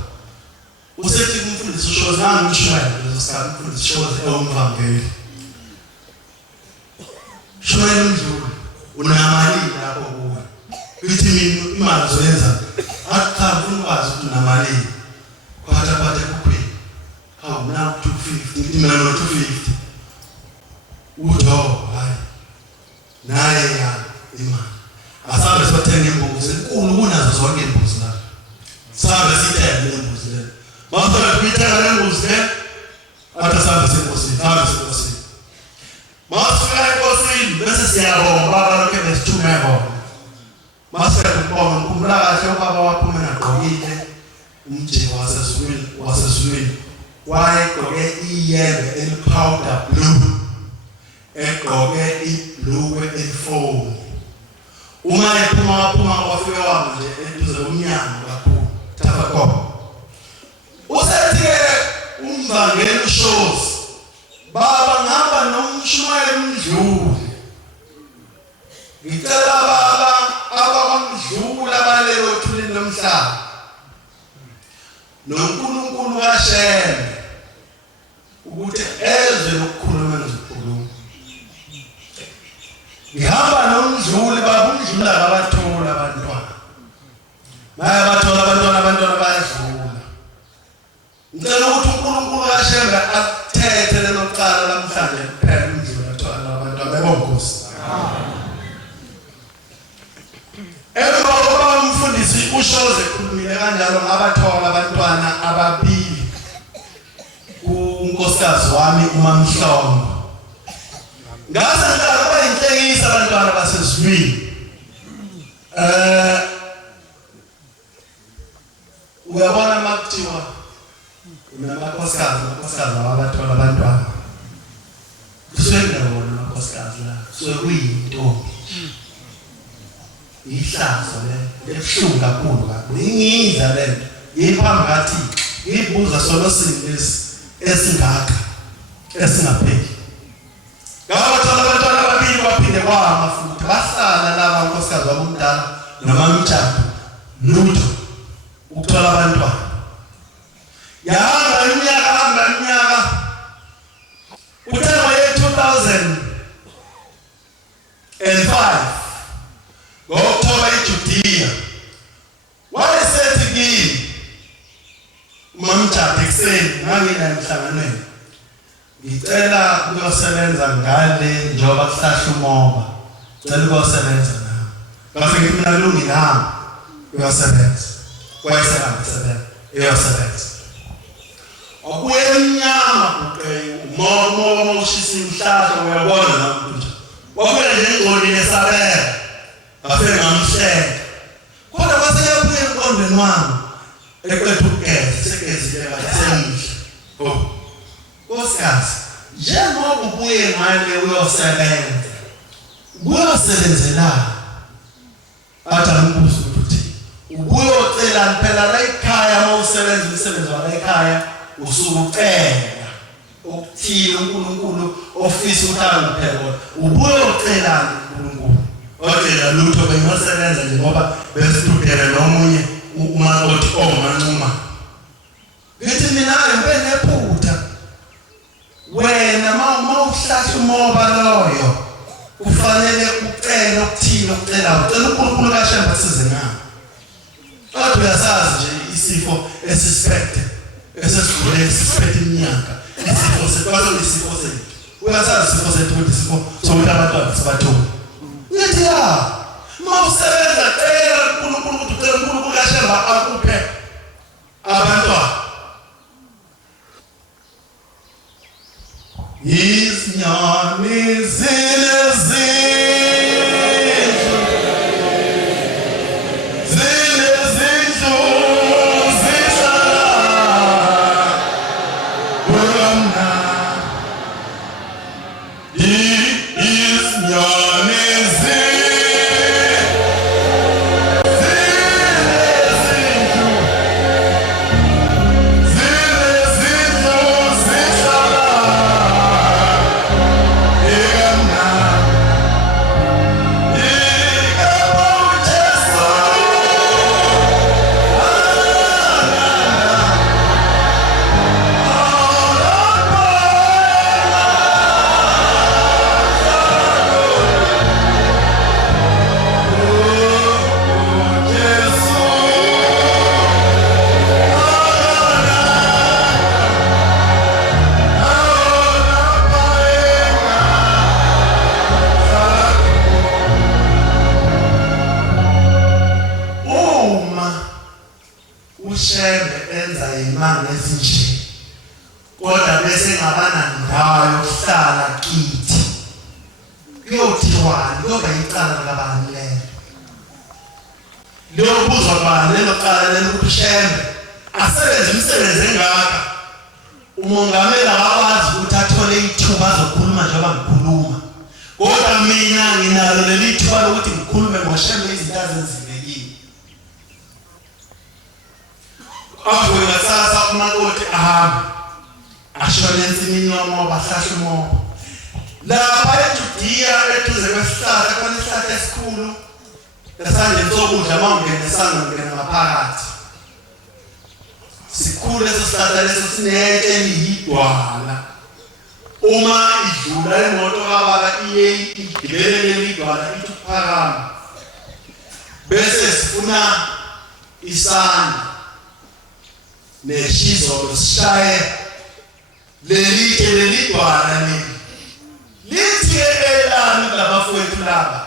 Usethi kumfundisi uShozi ngangishwela lezo sikhathi umfundisi uShozi ewumvangeli. Shwela umdlulu unamali lapho kuwe. Uthi mina imali zoyenza cha ukwazi ukuthi unamali kwatha kuphela hawu na 250 mina no 250 udo hayi naye ya imali asabe sithenga imbuzi enkulu kunazo zonke imbuzi la sabe sithenga imbuzi le mafuna ukuthenga imbuzi le atasabe senkosini masifika enkosini bese siyabonga baba lokho besithumeko. Masifika ukubonga ngikhumbula kahle ubaba waphuma nagqokile umjingo wasezulwini wayegqoke iyembe elipowder blue egqoke ibhluwe elifold uma ephuma kwafika wami nje eduze umnyango kakhulu Tafakomo usethi umvangeli ushozi baba ngihamba nomshumayeli Mdluli ngicela baba abakwamdlula abalelo thulini lomhlaba noNkulunkulu kaShembe ukuthi ezwe lokukhuluma ngizokhuluma ngihamba nomdluli baba umdlula akabathola abantwana bayabathola abantwana bayadlula ngicela ukuthi uNkulunkulu kaShembe athethe lelokuqala namhlanje kuphela umdluli athola abantwana bebonkosi emva kokuba umfundisi ushoze ekhulumile kanjalo ngabathola abantwana ababili unkosikazi wami uMamhlongo ngase ngicela kube inhlekisa abantwana basezulwini uyabona makuthiwa unamakhosikazi abathola abantwana kusuke ngiyabona amakhosikazi la kusuke kuyintombi ihlazo le ebuhlungu kakhulu ingidla lento yiphambi kathi ngibuza solo singisi esingaka esingapheli ngabathola abantwana ababili baphinde kwama futhi bahlala laba unkosikazi wabomdala nomamtshado lutho ukuthola abantwana yahamba iminyaka uthe ye 2005 ngo-October eJudiya wayesethi kimi umamtshado ekuseni ngangina emhlanganweni ngicela ukuyosebenza ngale njengoba kuhlahla umoba ngicela ukuyosebenza nami ngase ngithi mina lungi nami uyosebenza wayesebenza uyosebenza okuye emnyama umoba ushisa imhlahla uyabona namhlanje wabuya nje engqondo nesabela afike ngamhlenga kodwa kwase yabuya enkondweni wami eqedwe ukugeza segezile kahle Nkosikazi njengoba ubuye ngale uyosebenzela athi angibuza ukuthi ubuye ucela phela la ekhaya mawusebenza umsebenzi wa la ekhaya usukucela ukuthile uNkulunkulu ofisa uthando phela ubuye ucela uNkulunkulu othela lutho bengisebenza nje ngoba besitudele nomunye umakothi omancuma ngithi mina ngibe nephutha wena mawuhlahla umoba loyo kufanele ucela ukuthile ucela uNkulunkulu kaShembe asize ngami kodwa uyasazi nje isifo esisiphethe esesidlule sisiphethe iminyaka isifo sekwalo isifo sethu uyasazi isifo sethu ukuthi isifo sokuthi abantwana sibathola uyathi ya mawusebenza cela uNkulunkulu ukuthi ucela uNkulunkulu kaShembe akuphe abantwana izinyoni uShembe enza imanga ezinje kodwa bese ngabana ndawo yokuhlala kithi kuyothiwani ngoba icala labani lelo lobuzwa bani leloqala lokuthi uShembe asebenze umsebenzi engaka umongameli akwazi ukuthi athole ithuba azokhuluma njengoba ngikhuluma kodwa mina nginalo leli thuba lokuthi ngikhulume ngoshembe izinto ezenzekile. Avuke ngasasa umakoti ahamba ashona ensimini yomoba hlahla umoba lapha eJudiya eduze kwesihlahla khona isihlahla esikhulu esandleni sokudla mawungena sangena ngaphakathi. Sikhulu leso sihlahla leso sineke eliyidwala. Uma idlula imoto kababa iye igibele lelidwala ithi ukuphakama bese sifuna isandla neshizo sishaye lelidwala lithi elani labafowethu laba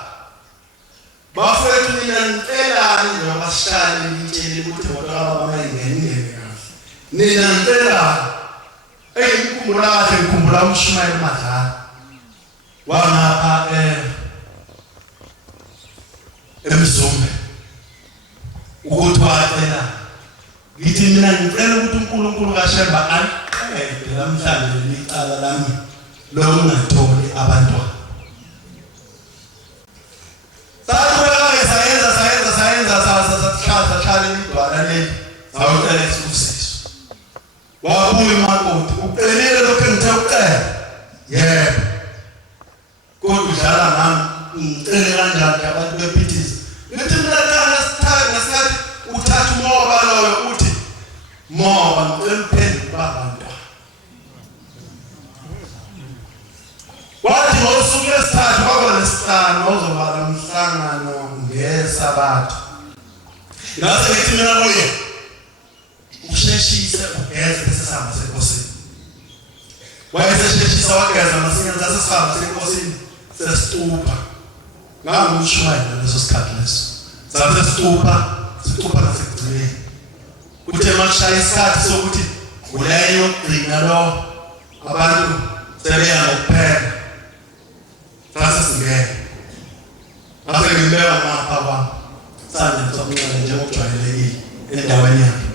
bafowethu mina ngicelani njengoba sishale litshele ukuthi imoto kababa mayingene kahle nina ngicelani ngikhumbula uMshumayeli Madlala wangapha eMzumbe ukuthi wacela ngithi mina ngicela ukuthi uNkulunkulu kaShemba aqede namhlanje licala lami lokungatholi abantwana. Sayenza idwala leli sawucela isibusiso. Wabuya umakoti uqelile lokho engithe ucela. Yebo. Kodwa udlala nami ngicele kanjani abantu bephithiza. Ngithi mina ngesikhathi uthatha umoba loyo uthi moba ngicela uphendule babantwana. Wathi ngosuku lesithathu kwaba lesihlanu uzobala umhlangano ngeSabatha. Ngase ngithi mina kuye usheshise ugeze bese sihamba senkosini. Wayesesheshisa wageza masinyane sasesihamba senkosini sesitupa. NganguMshumayeli leso sikhathi leso. Sabe situpa nasekugcineni. Kuthe mashaya isikhathi sokuthi uleyo yokugcina lo abantu sebeya ngokuphela. Sase singeke. Ase ngibeka ngapha kwami. Sanje sokuncane njengokujwayelekile endaweni yakhe.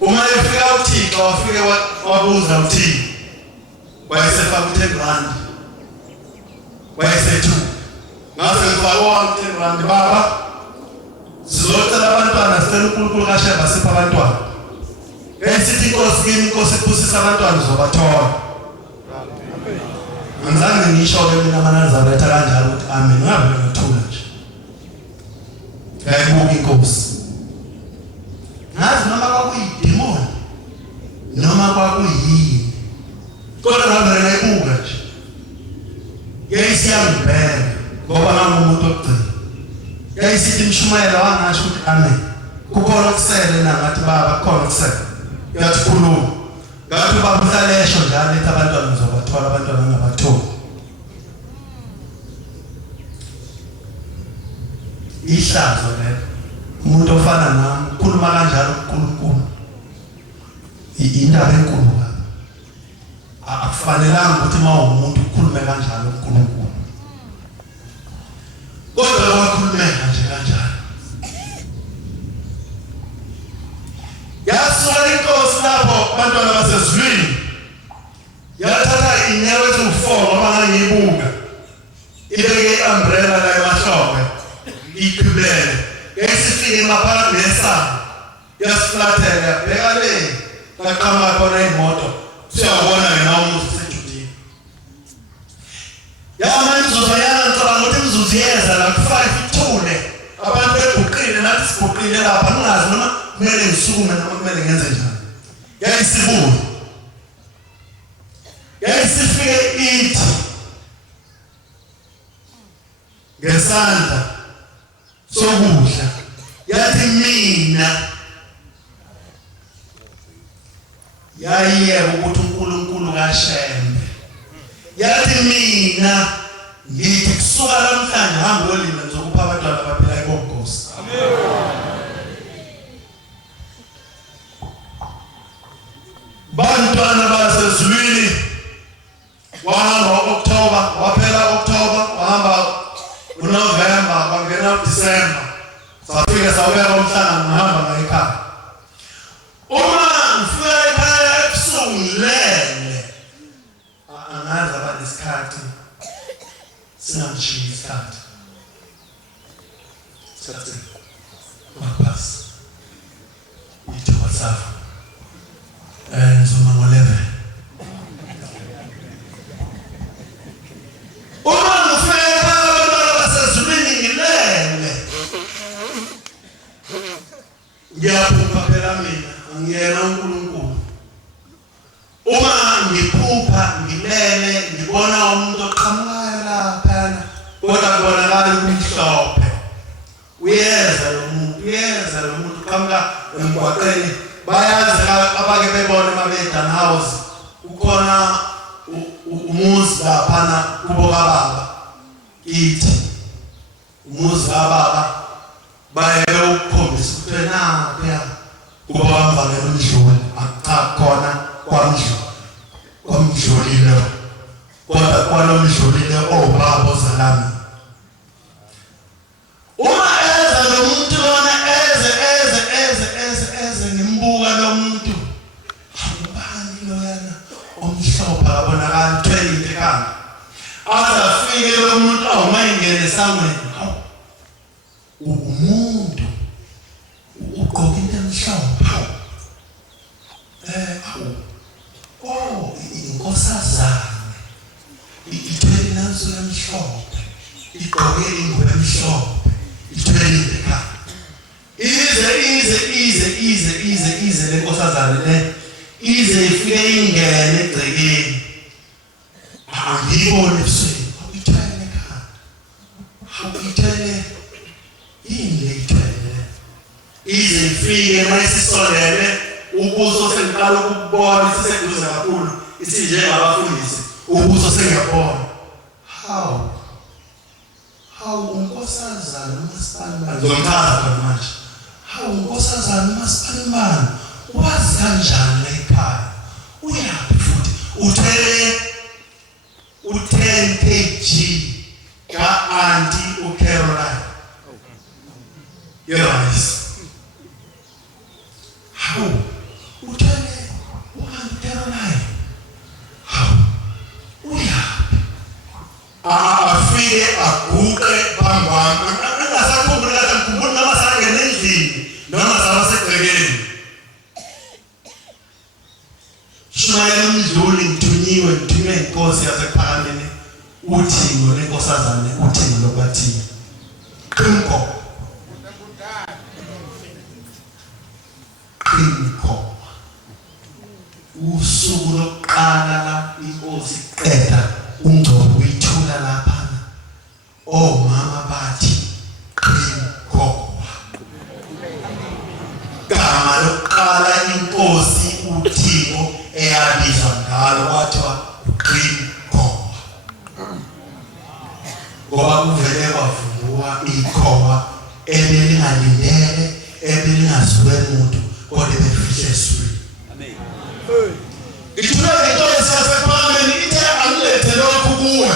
Uma efika uThixo wafike wabuza uThixo. Wayesefaka u10 wayesethu. Ngase ngifaka u10 baba. Sizocela abantwana sicela uNkulunkulu kaShemba sipha abantwana. Esithi inkosi kimi inkosi iphusisa abantwana uzobathola. Angizange ngisho ke mina amaNazaretha kanjalo ukuthi amen ngabe ngithula nje. Ngayibuka inkosi. Ngazi noma kwakuyidemoni noma kwakuyini. Kodwa ngabe ngayibuka nje. Yayisiyangibheka ngoba ngangumuntu ogcina. Yayisithi uMshumayeli wangasho ukuthi amen. Kukhona okusele nangathi baba kukhona okusele. Yathi khuluma. Ngathi baba usalesho njalo ethi abantwana uzobathola abantwana ngabatholi. Ihlazo lelo. Umuntu ofana nami ukhuluma kanjalo uNkulunkulu. Indaba enkulu baba. Akufanelanga ukuthi mawumuntu ukhulume kanjalo uNkulunkulu. Kodwa wakhulumela nje kanjalo. Yasuka inkosi lapho abantwana basezulwini. Yathatha inyawo eziwu4 ngoba ngangiyibuka. Ibeke i-umbrella la emahlombe. Ikhubele. Yayisifike maphakathi nesango. Yasiflathela yabheka le. Kaqhamuka khona imoto. Siyabona yena umuzi seJudiya. Yamanje ngicabanga ukuthi imzuzu yeza la ku5 ithule. Abantu beguqile nathi siguqile lapha ningazi noma kumele ngisukume noma kumele ngenze njani. Yayisibuya. Yayisifike ithi ngesandla sokudla. Yathi mina yayiyeka ukuthi uNkulunkulu kaShembe. Yathi mina ngithi kusuka namhlanje hamba olima ngizokupha abantwana abaphila eBonkosi. Amen. Bantwana basezulwini wahamba October waphela October wahamba uNovember kwangena uDecember safika sawubeka umhlangano ngihamba ngayikhaya. Uma ngifika ekhaya ebusuku ngilele angazi abanesikhathi singamshiyi isikhathi sathi maphasi ithi WhatsApp zona ngo-11 uma ngifika abantwana basezulwini ngilele ngiyaphupha phela mina angiyena uNkulunkulu uma ngiphupha ngilele ngibona umuntu oqhamukayo laphana kodwa kubonakala kumhlophe uyeza lo muntu uqhamuka emgwaqeni bayazi abake bebona mabedan house ukhona umuzi laphana kubo kababa kithi umuzi kababa baye ukukhombisa ukuthi napha kuba bamvale umdluli akukhona kwamdlulile kodwa kwalomdlulile obaba ozalami uma eza lo muntu lona eze ngimbuka lo muntu ubani loyana omhlophe abonakala uthwele ekhanda azafike lo muntu awumayingene esangweni umuntu ugqoka into emhlophe inkosazana ithwele nanso emhlophe igqoke ingubo emhlophe ithwele ekhanda ize le nkosazana le ize ifike ingene egcekeni angiyibone ebusweni ithwele ekhanda ithwele yini ithwele ize ifike mayisisondele ubuso sengiqala ukubona siseduze kakhulu isinjengabafundisi ubuso sengiyabona how unkosazana uMasipalibane ngomchaza khona manje how unkosazana uMasipalibane wazi kanjani la ekhaya uyaphi futhi uthwele u10 kg ka-anti uCaroline yes how uthwele u-anti Caroline how uyaphi afike aguqe bambami angasakhumbuli kahle ngikhumbula noma sangena endlini noma sabasegcekeni Shumayela umdluli ngithunywe inkosi yasePhakameni uthingo lenkosazane uthingo lokwathini qinko usuku lokuqala la inkosi qeda ungcobo uyithula laphana omama bathi qinko gama lokuqala inkosi uthingo eyabizwa ngalo wathiwa qinko ngoba kuvele kwavuka ikhowa ebelingalindele ebelingaziwe umuntu kodwa befihle eswini amen ngithula into yasePhakameni ithe angilethe lokhu kuwe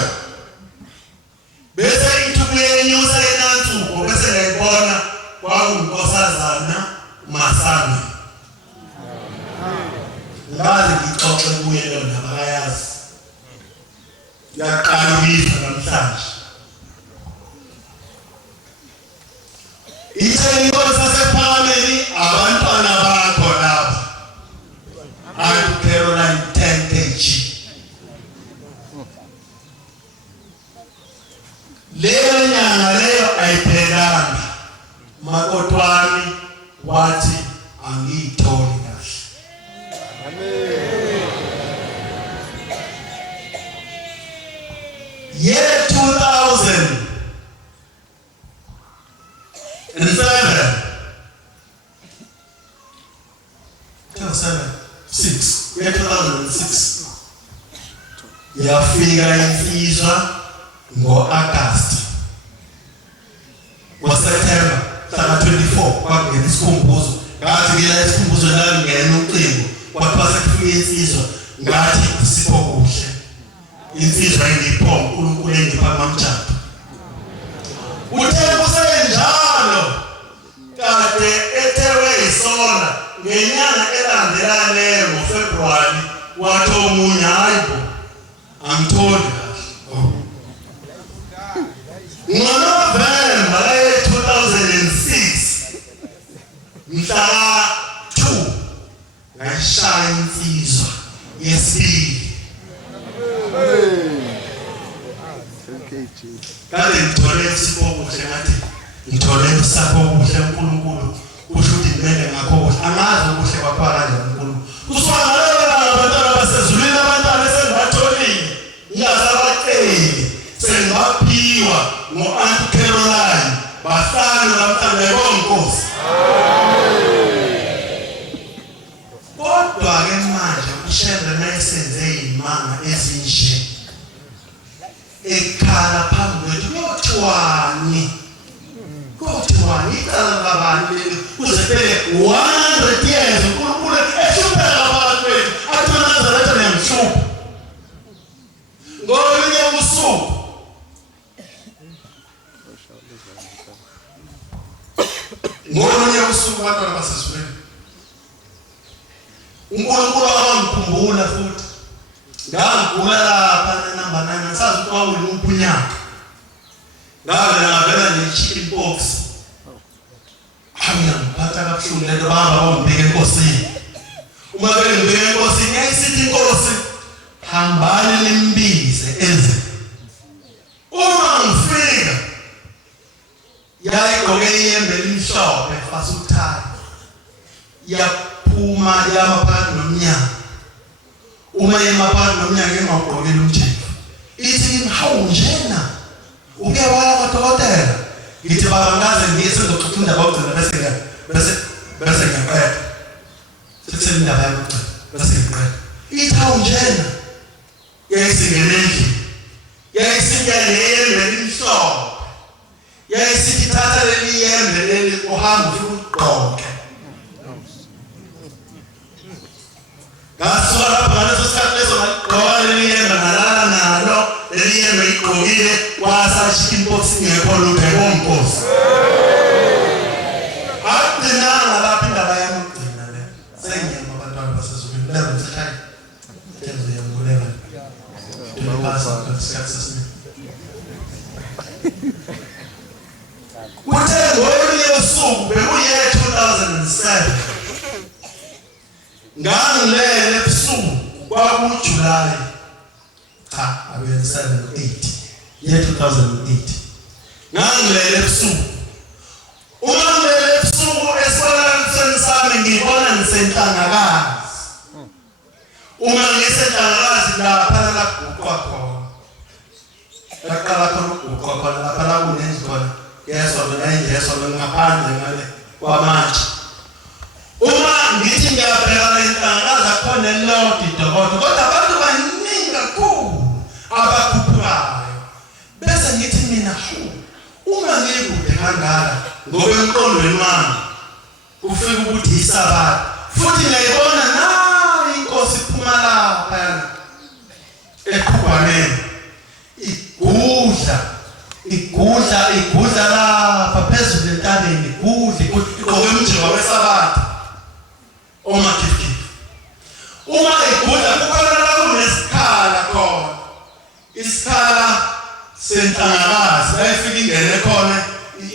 bese ithubuye inyusa enansuku bese ngiyibona kwakunkosazana Masango ngaze ngixoxe kuye lo nabakayazi yaqala ukuyizwa namhlanje ithe inkosi yasePhakameni abantwana bakho lapha anti Caroline 10 kg leyo nyanga leyo ayiphelanga makotwani wathi angiyitholi kahle amen year 2007 6 year 2006 yafika imfizwa ngo-August ngo-September mhlaka 24 kwakungena isikhumbuzo ngathi ngila isikhumbuzo la ngena ucingo kwathiwa sekufika insizwa ngathi sipho kuhle insizwa engipho uNkulunkulu engipha mamjado uthe kusenjalo kade ethewe isona ngenyanga elandelayo ngoFebruary wathi omunye hayibo angitholi kahle kade ngithole isipho kuhle ngathi ngithole isapho kuhle uNkulunkulu kusho ukuthi ngimele ngakho kuhle angazi ukuhle kwakho kanjani uNkulunkulu kuswangala abantwana basezulwini abantwana esengibatholile ngiyazabaceli sengaphiwa ngo-Aunt Caroline bahlanu namhlanje bonkosi kodwa-ke manje uShembe mayesenze iy'manga ezinje ekhala phambi kwethu kuthiwani icala labani leli kuze phele 100 years uNkulunkulu ehlupheka abantu bethu athi uNazaretha niyamhlupha ngolunye usuku abantwana basezulwini uNkulunkulu akangikhumbula futhi ngangigula lapha number 9 ngisazi ukuthi wawuluphi unyaka ngavela ne-chicken pox ngiphatha kabuhlungu lento bahamba bangibeka enkosini uma bengibeka enkosini yayisithi inkosi hambani nimbize eze uma ngifika yayigqoke iyembe elimhlophe fasuthayi yaphuma yama phakathi nomnyango uma yema phakathi nomnyango engagqokile umjefu ithi hawu njena uke wala kodokotela ngithi baba ngaze ngiyise ngizoxoxa indaba yokugcina bese ngiyaqeda sekutheni indaba yokugcina bese ngiyaqeda ithi hawu njena yayisingenendlini yayisingeyembe elimhlophe yayisithi thatha leli yembe leli uhambe ugqoke ngasuka lapha ngaleso sikhathi leso ngagqoka leli yembe ngalala nalo leli yembe igqokile wasachicken pox ngekho lutho bonkosi agcinanga lapha indaba yami ugcina le sengiyema abantwana basezulwini lebo ngisakhaya kenzo yambulela kuthe ngolunye usuku bekuye 2007 ngangilele ebusuku kwakuJulayi abe 7-8 ye 2008 ngangilele ebusuku uma ngilele ebusuku esibalangisweni sami ngibona ngisenhlangakazi uma ngisenhlangakazi lapha laguqwa khona laqala khona ukuguqwa khona lapha la kunenzi khona yeswa ngiyayizwa ngaphandle ngale kwamanje uma ngithi ngiyabhekana inhlangakazi akhona elilodwa idokotela kodwa abantu baningi kakhulu abakhuphukayo bese ngithi mina uma ngikude kangaka ngoba emqondweni wami kufika ukuthi isabathi futhi ngiyayibona nayi inkosi iphuma lapha eqhubameni igudla lapha phezulu entabeni igqoke umjingo wesabathi omakhifikhifi uma igudla kukhona la kunesikhala khona isikhala senhlangakazi bayifika ingene khona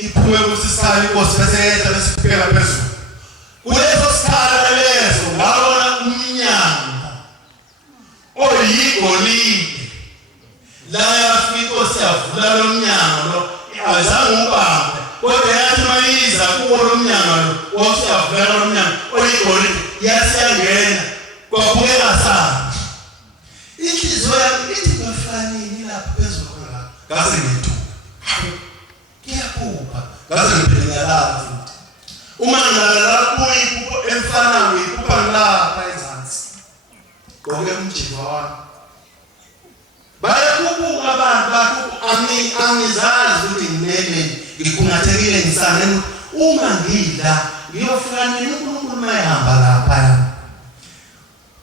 iphume kuthi isikhala inkosi bese yedla bese iphela phezulu kuleso sikhala leso ngabona umnyango oyigolide la yafika inkosi yavula lo mnyango lo azange ubambe kodwa yathi mayiza kuwo lo mnyango lo wasiyavula lo mnyango oyigolide yasiyangena kwabukeka sana inhliziyo yami ithi bafanini lapha phezulu khona ngaze ngithu ngiyaphupha ngaze ngiphelelala futhi uma ngilala kuyiphupho emfana ngiyiphupha ngilapha ezansi gqoke umjingo wami bayakubuka abantu bathi angizazi ukuthi nginene ngikhungathekile ngisangene uma ngidla ngiyofika nini uNkulunkulu mayihamba lapha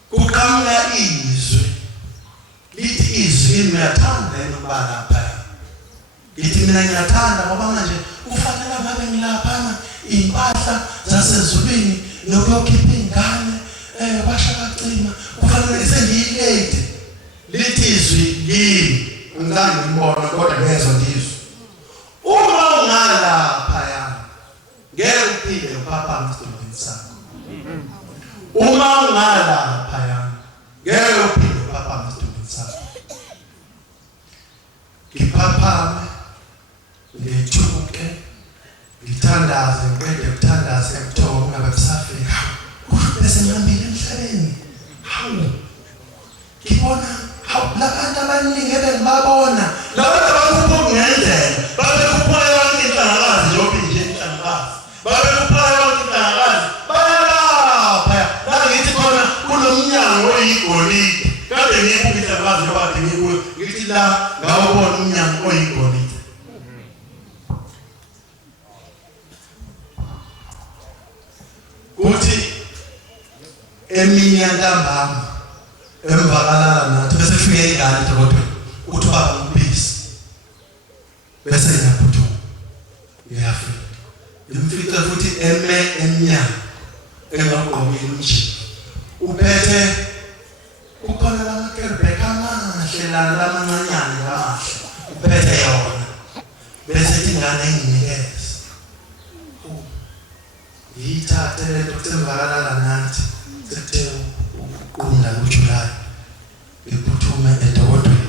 kuqhamuka izwi lithi izwi ngiyathanda ukuba lapha lithi mina ngiyathanda ngoba manje kufanele ngabe ngilaphana impahla zasezulwini nokuyokhipha ingane basha bacima kufanele sengiyilate lithi izwi kimi ngizange ngibona kodwa ngezwe ngizwe uma ungalapha ngeke uphile upapa emsebenzini sakho uma ungalapha ngeke uphile upapa emsebenzini sakho ngiphaphame ngithandaze ngiqede ukuthandaza ngithoba ungabe kusafika bese ngihambile emhlabeni hawu ngibona hawu labantu abaningi ebengibabona labantu abakhuphuka ngendlela babekhuphula yonke inhlangakazi njengoba nje inhlangakazi babekhuphula yonke inhlangakazi bayalapha la ngithi khona kunomnyango oyigolide kade ngiyibuka inhlangakazi njengoba kade ngikuyo ngithi la ngawubona umnyango oyigolide kuthi eminye ntambama emvakalala nathi bese kufike ingane kodwa uthi baba umpisi bese ngiyaphuthuka ngiyafika imfica futhi emnyango engaqomile umjini uphethe kukhona lamakerbek amahle lamancanyane amahle uphethe yona bese ingane enginikeza yithathe lento kusemvakalala nathi sethe uqunda kuJulayi iphuthume edokodweni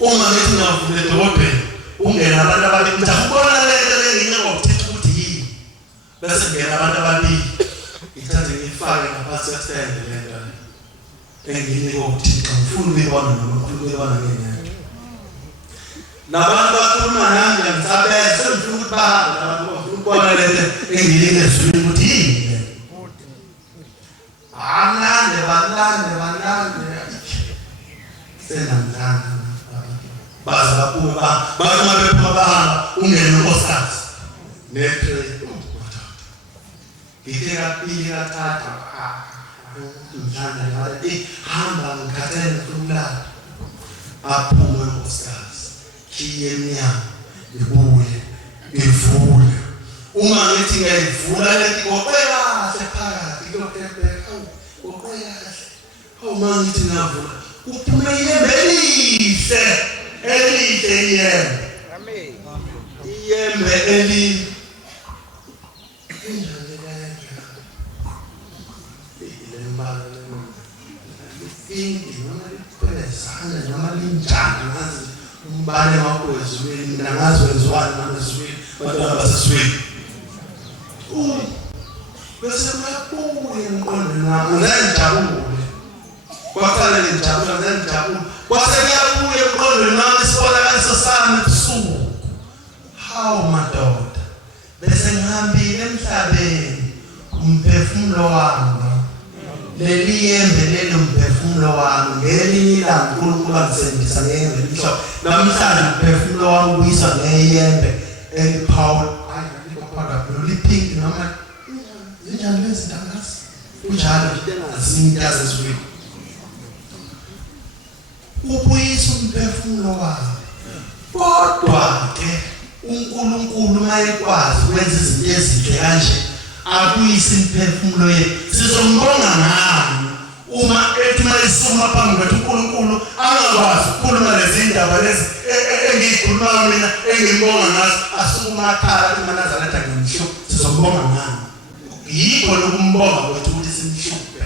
uma ngithi ngavula edokodweni ungena abantu ababili ngiyabona lento lenginqaba ukuthetha ukuthi yini bese ngena abantu ababili ngithathe ngifake ngaphansi kwesende lento enginika ukuthixo ngifuna ukuyibona noma ngifuna ukuyibona ngenyanga nabantu bakhuluma nami ngiyamsabeza ngifuna ukuthi bahambe nabantu bafuna ukubona lento enginika ezwini ukuthi yini Banande senamdlana baza baphuma bathi mabephuma bahamba ungene unkosikazi netrey ngithe kapili kathatha umdlana ngathi hamba ngikhathele ukulala aphume unkosikazi khiye emnyango ngibuye ngivule uma ngithi ngiyivula lento ngoqela sephakathi lokho uma ngithi ngavula kuphume iyembe elihle iyembe noma linjani ngazi umbane wakho ezweni mina ngazi wenziwani namezweni badala basesweni bese kuyabuya emqondweni wami ngenzijabule kwaqala ngijabula ngenzijabula kwase kuyabuya emqondweni wami isibonakaliso sami ebusuku hawu madoda bese ngihambile emhlabeni umphefumulo wami leli yembe leli umphefumulo wami ngelinye ilanga uNkulunkulu angisendisa ngeyembe elimhlophe namhlanje umphefumulo wami ubuyiswa ngeyembe eliphawula liphinki noma njani lezi ntangazi kunjalo azinyaza ezweni ubuyisa umphefumulo wami kodwa ke uNkulunkulu mayekwazi ukwenza izinto ezinhle kanje abuyisa imphefumulo yethu sizombonga ngani uma ethi mayisuma phambi kwethu uNkulunkulu angakwazi ukukhuluma lezi ndaba lezi engiyikhuluma mina engimbonga ngazo asukumakhala kuManazaretha ngimhlo sizombonga ngani yikho lokumbonga kwethu ukuthi simhluphe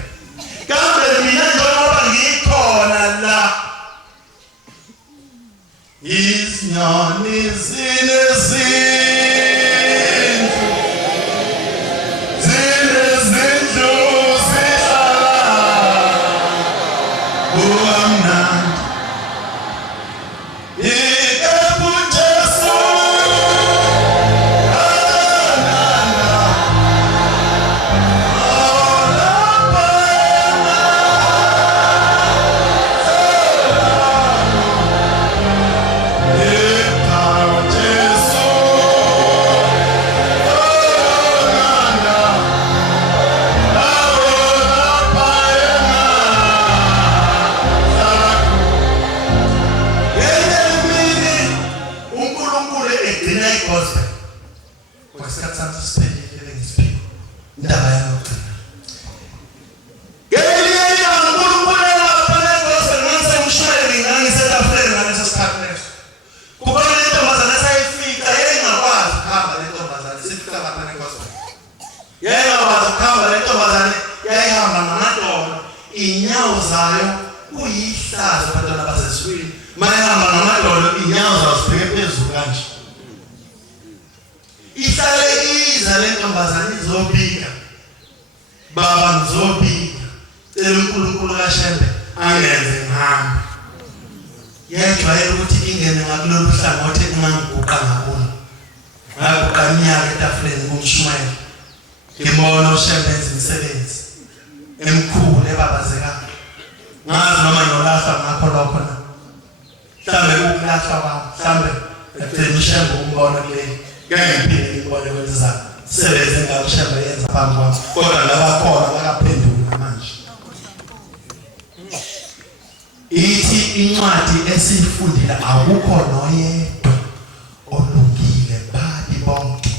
kambe mina njengoba ngikhona la izinyoni zinezindlu zihlala kuamnandi Ihlale iza le ngizobika baba ngizobika cela uNkulunkulu kaShembe angenze ngihambe yajwayela ukuthi ingene ngakulolu hlangothi engangiguqa ngakulo ngaguqa iminyaka etafuleni kumshumayela ngibona uShembe enza imisebenzi emkhulu ebabazekayo ngazi noma ngolahla ngakho lokho na mhlambe ukulahla kwami mhlambe ekutheni uShembe umbona kule ngeke ngiphinde ngibone kwenza sebenze ngalo uShembe yenza phambi kwami kodwa labakhona bakaphenduka manje ithi incwadi esifundile akukho noyedwa olungile babi bonke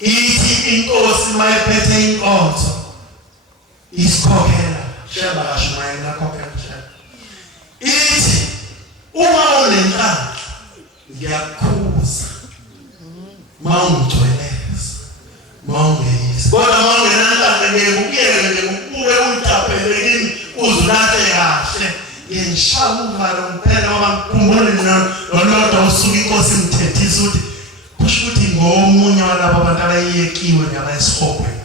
ithi inkosi mayephethe inkonzo isikhokhela Shembe akashumayela akhokhela Shembe ithi uma unenhlanhla ngiyakhuza mawungcweleza mawungeyisa kodwa mawungenanhlanhla ngekuyeke ngikubuke untaphele kimi uzulahle kahle ngishawuva lo mpela ngoba ngikhumbule nolodwa usuku inkosi imthethisa ukuthi kusho ukuthi ngomunye walabo abantu abayiyekiwe nabayisihogweni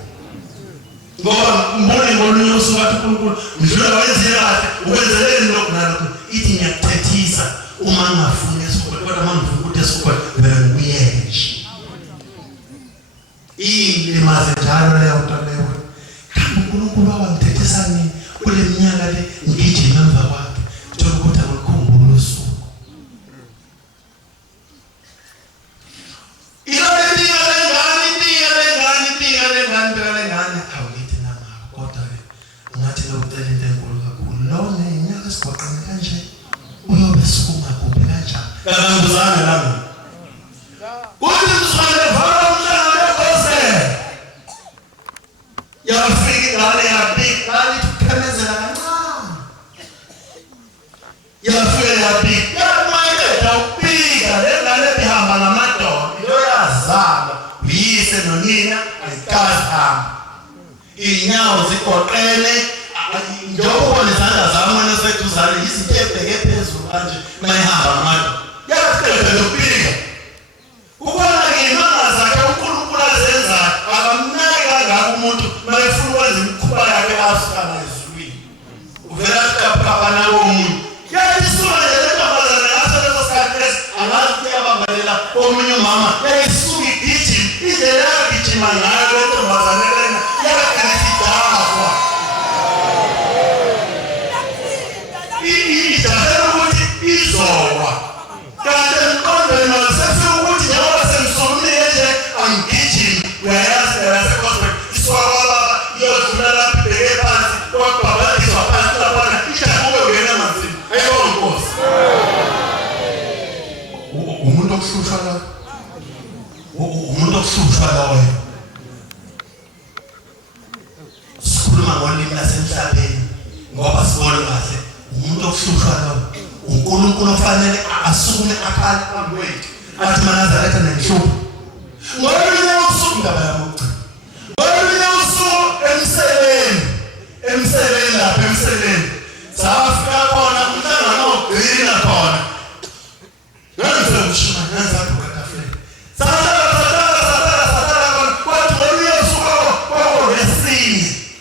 ngoba ngibone ngolunye usuku athi uNkulunkulu ngidlula wenzile kahle ukwenzeleni lokho nalokho ithi ngiyakuthethisa uma ngingafuni esihogweni kodwa mangifuna ukuthi esihogweni vele ngibuyele nje ilimaze njalo leyo nto leyo kambe uNkulunkulu wangithethisa nini kule minyaka le ngijima emva kwakhe njengoba ukuthi angikhumbule usuku awukithi namako kodwa ngathi lokucela into enkulu kakhulu lo nenyaka esigoqene kanje uyobe sikungagubhi kanjani kangangizana nami kuthi sizwane vala umhlanga lekose yafika ingane yabika iphemezela kancane yafika yabika yamayeda ukubika lengane ebihamba namadoda iyoyazala uyise nonina ayikazi hamba inyawo zigoqene njengoba nezandla zami wena sethu izinto ebheke phezulu kanje mayihamba ngalo yaqeda lokubika ukubona ngimanga zakhe uNkulunkulu azenza akamnaki kangaka umuntu mayefuna ukwenza imikhuba yakhe asukana ezulwini uvela kaphabana komuntu yayisuka nje lentombazane yasebenza sikhathi angazi yabangalela omunye umama yayisuka igijima indlela yagijima ngayo lentombazane lena yakagilidagwa ijahela ukuthi izowa kanti emqondweni wasefika ukuthi njengoba semsonile nje angigijimi uyayazi yasegospel iswababa iyodlula lapha ibheke phansi kodwa bathizwa phansi laphana ijahule ungena emanzini ayibona Nkosi umuntu okuhlushwa la umuntu okuhlushwa la wena sikhuluma ngolimi lasemhlabeni ngoba sibona kahle umuntu okuhlushwa la uNkulunkulu ofanele asukume akhala phambi kwethu athi manazaretha nenhlupho ngolunye usuku ndaba yamogci ngolunye usuku emseleni lapha emseleni safika khona umhlangano ogcina khona ngenze umshuma ngenza ukatafeni satala kwathi ngolunye usuku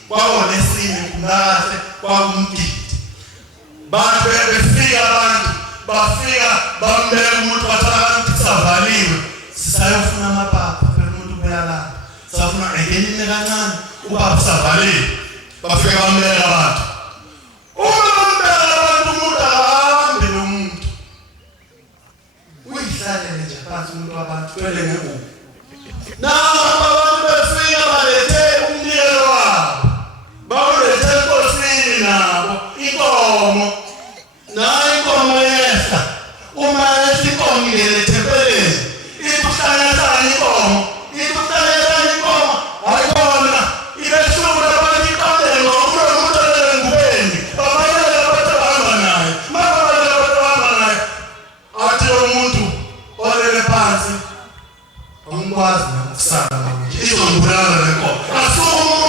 kwawonesine kumlahle kwakumgidi bantu befika abantu bafika bambeka umuntu bathatha kusavaliwe sisayofuna amapapa phela umuntu ubuyalala safuna engenine kancane ubaba savaliwe bafika bambeka abantu uma bambeka abantu umuntu ahambe nomuntu uyihlalele nje phansi umuntu wabantu twele ngekubo nabo abantu befika balethe umnikelo wabo bawulethe enkosini nabo inkomo nayo inkomo yesa uma isinkomo ngile thempeleni ibuhlanyela inkomo ayibona ibeshuka abantu iqondele ngomuntu ngubeni babayela abantu abahamba naye mababala abantu abahamba naye athi umuntu olele phansi angikwazi nokusala nje izombulala lenkomo asukuma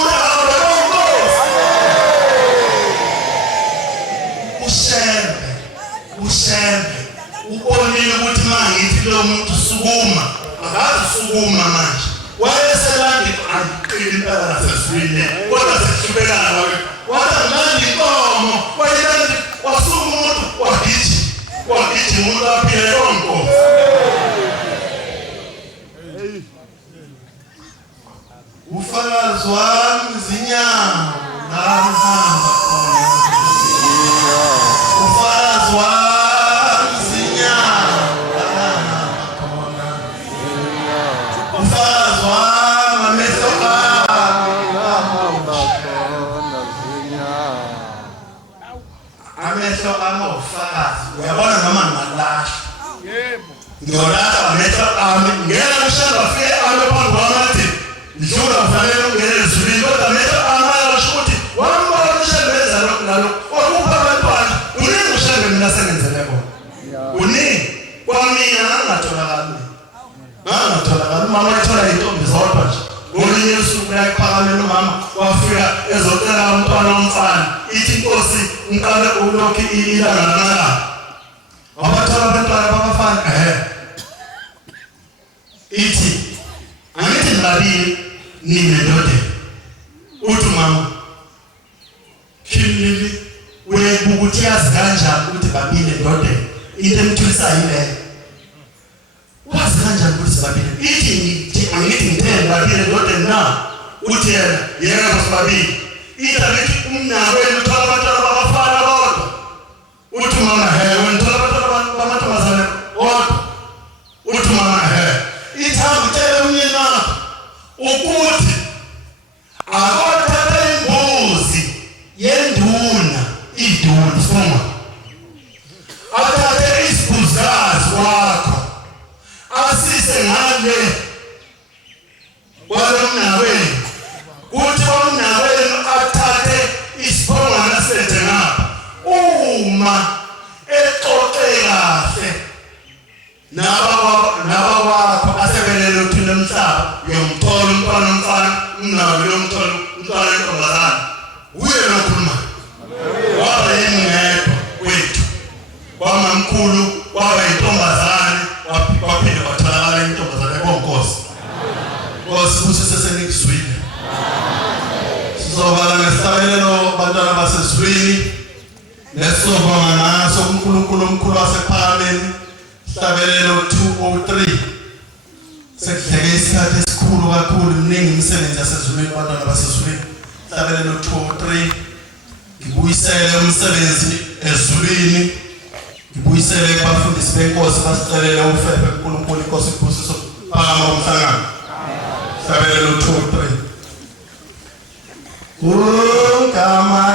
uShembe ubonile ukuthi mangithi lo muntu sukuma akazi sukuma manje wayeselandi ezwini kodwa sekuhlubelana wathi manje inkomo wayilanda wasuka umuntu wagithi umuntu aphile yonke ufakazi wami zinyawo nahamba khona ufakazi wami zinyawo nahamba khona ufakazi wami amehlo amehlo ufakazi uyabona noma ngalahla ngiyolahla amehlo ami ngeke ngishaya bafike ame phambi kwami njula kufanele ungene ezulwini kodwa amehlo amala asho ukuthi wambona ushembeza lokhu nalokhu wakupha abantwana uningi ushembe mina sengenzele bona uningi kwamina ngangatholakali umama ethola intombi zodwa nje ngolinye usuku yakuphakamela umama wafika ezocela umntwana omfana ithi inkosi ngiqale ulokhu ilanga nalanga wabathola abantwana babafana ithi angithi ngibabili nini ndoda uthi mama khilili webukuthi yazi kanjani ukuthi babili ndoda into emthulisayo ile wazi kanjani ukuthi babili ithi angithi ngithele babili ndoda na uthi yena yena babili ithi angithi umnawenu uthola abantwana babafana bodwa uthi mama wena uthola abantwana bamantombazane bodwa uthi mama ithi angitshele umyeni ukuthi akothatha imbuzi yenduna iduna soma athathe isibuzazi wakho asise ngale kwalomnaweni kuthi omnaweni athathe isiphongwana sethe ngapha uma exoxe kahle nabawakho asebelele uthule umhlaba yomthola umntwana omfana umnawo yomthola umntwana entombazane uye nokhuluma waba yingedwa kwethu kwamamkhulu waba yintombazane waphinde watholakala intombazane konkosi Nkosi kusesenikuzwile sizobala nesihlabelelo bantwana basezulwini nesizobonga ngaso uNkulunkulu omkhulu wasephakameni hlabelelo 203 sekudleke isikhathi esikhulu kakhulu mningi imisebenzi yasezulwini bantwana basezulwini hlabelelo 203 ngibuyisele umsebenzi ezulwini ngibuyisele kubafundisi benkosi basicelele ufebe uNkulunkulu inkosi ibusiso phakama umhlangano hlabelelo 203 Kama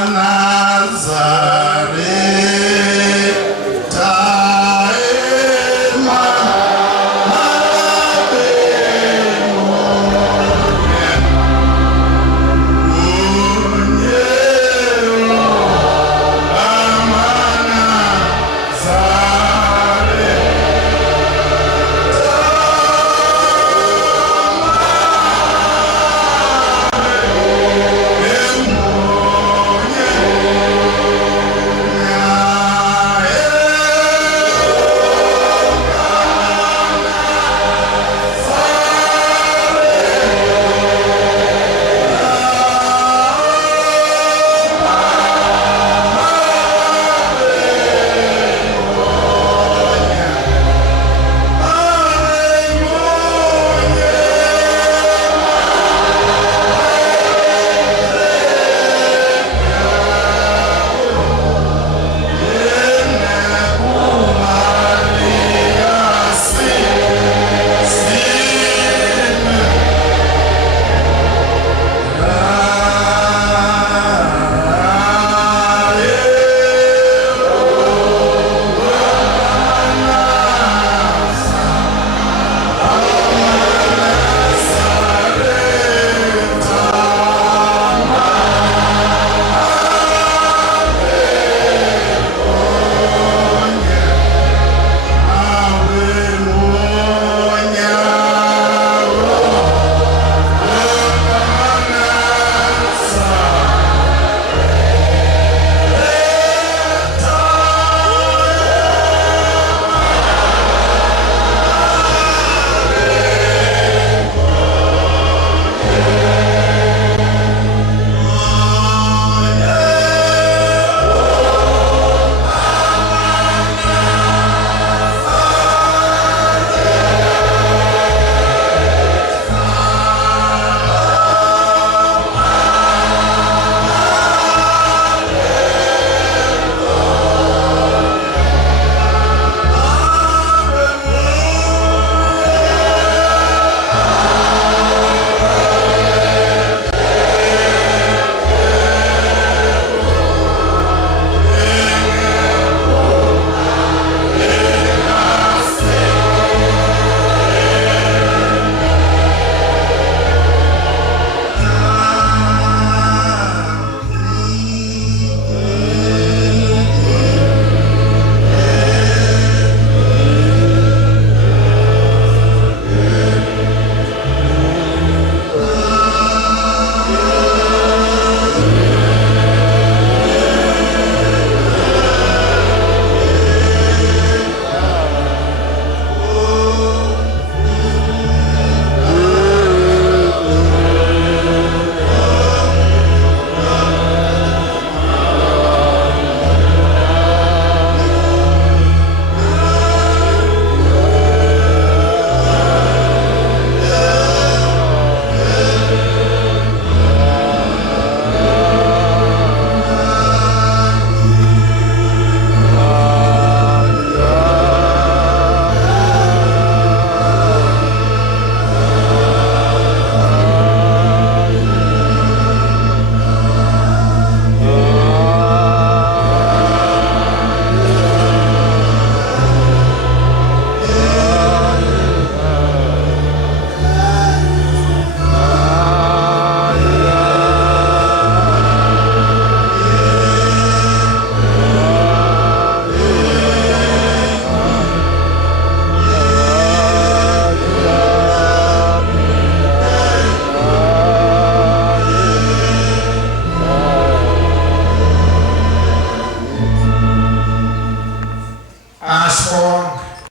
asibonge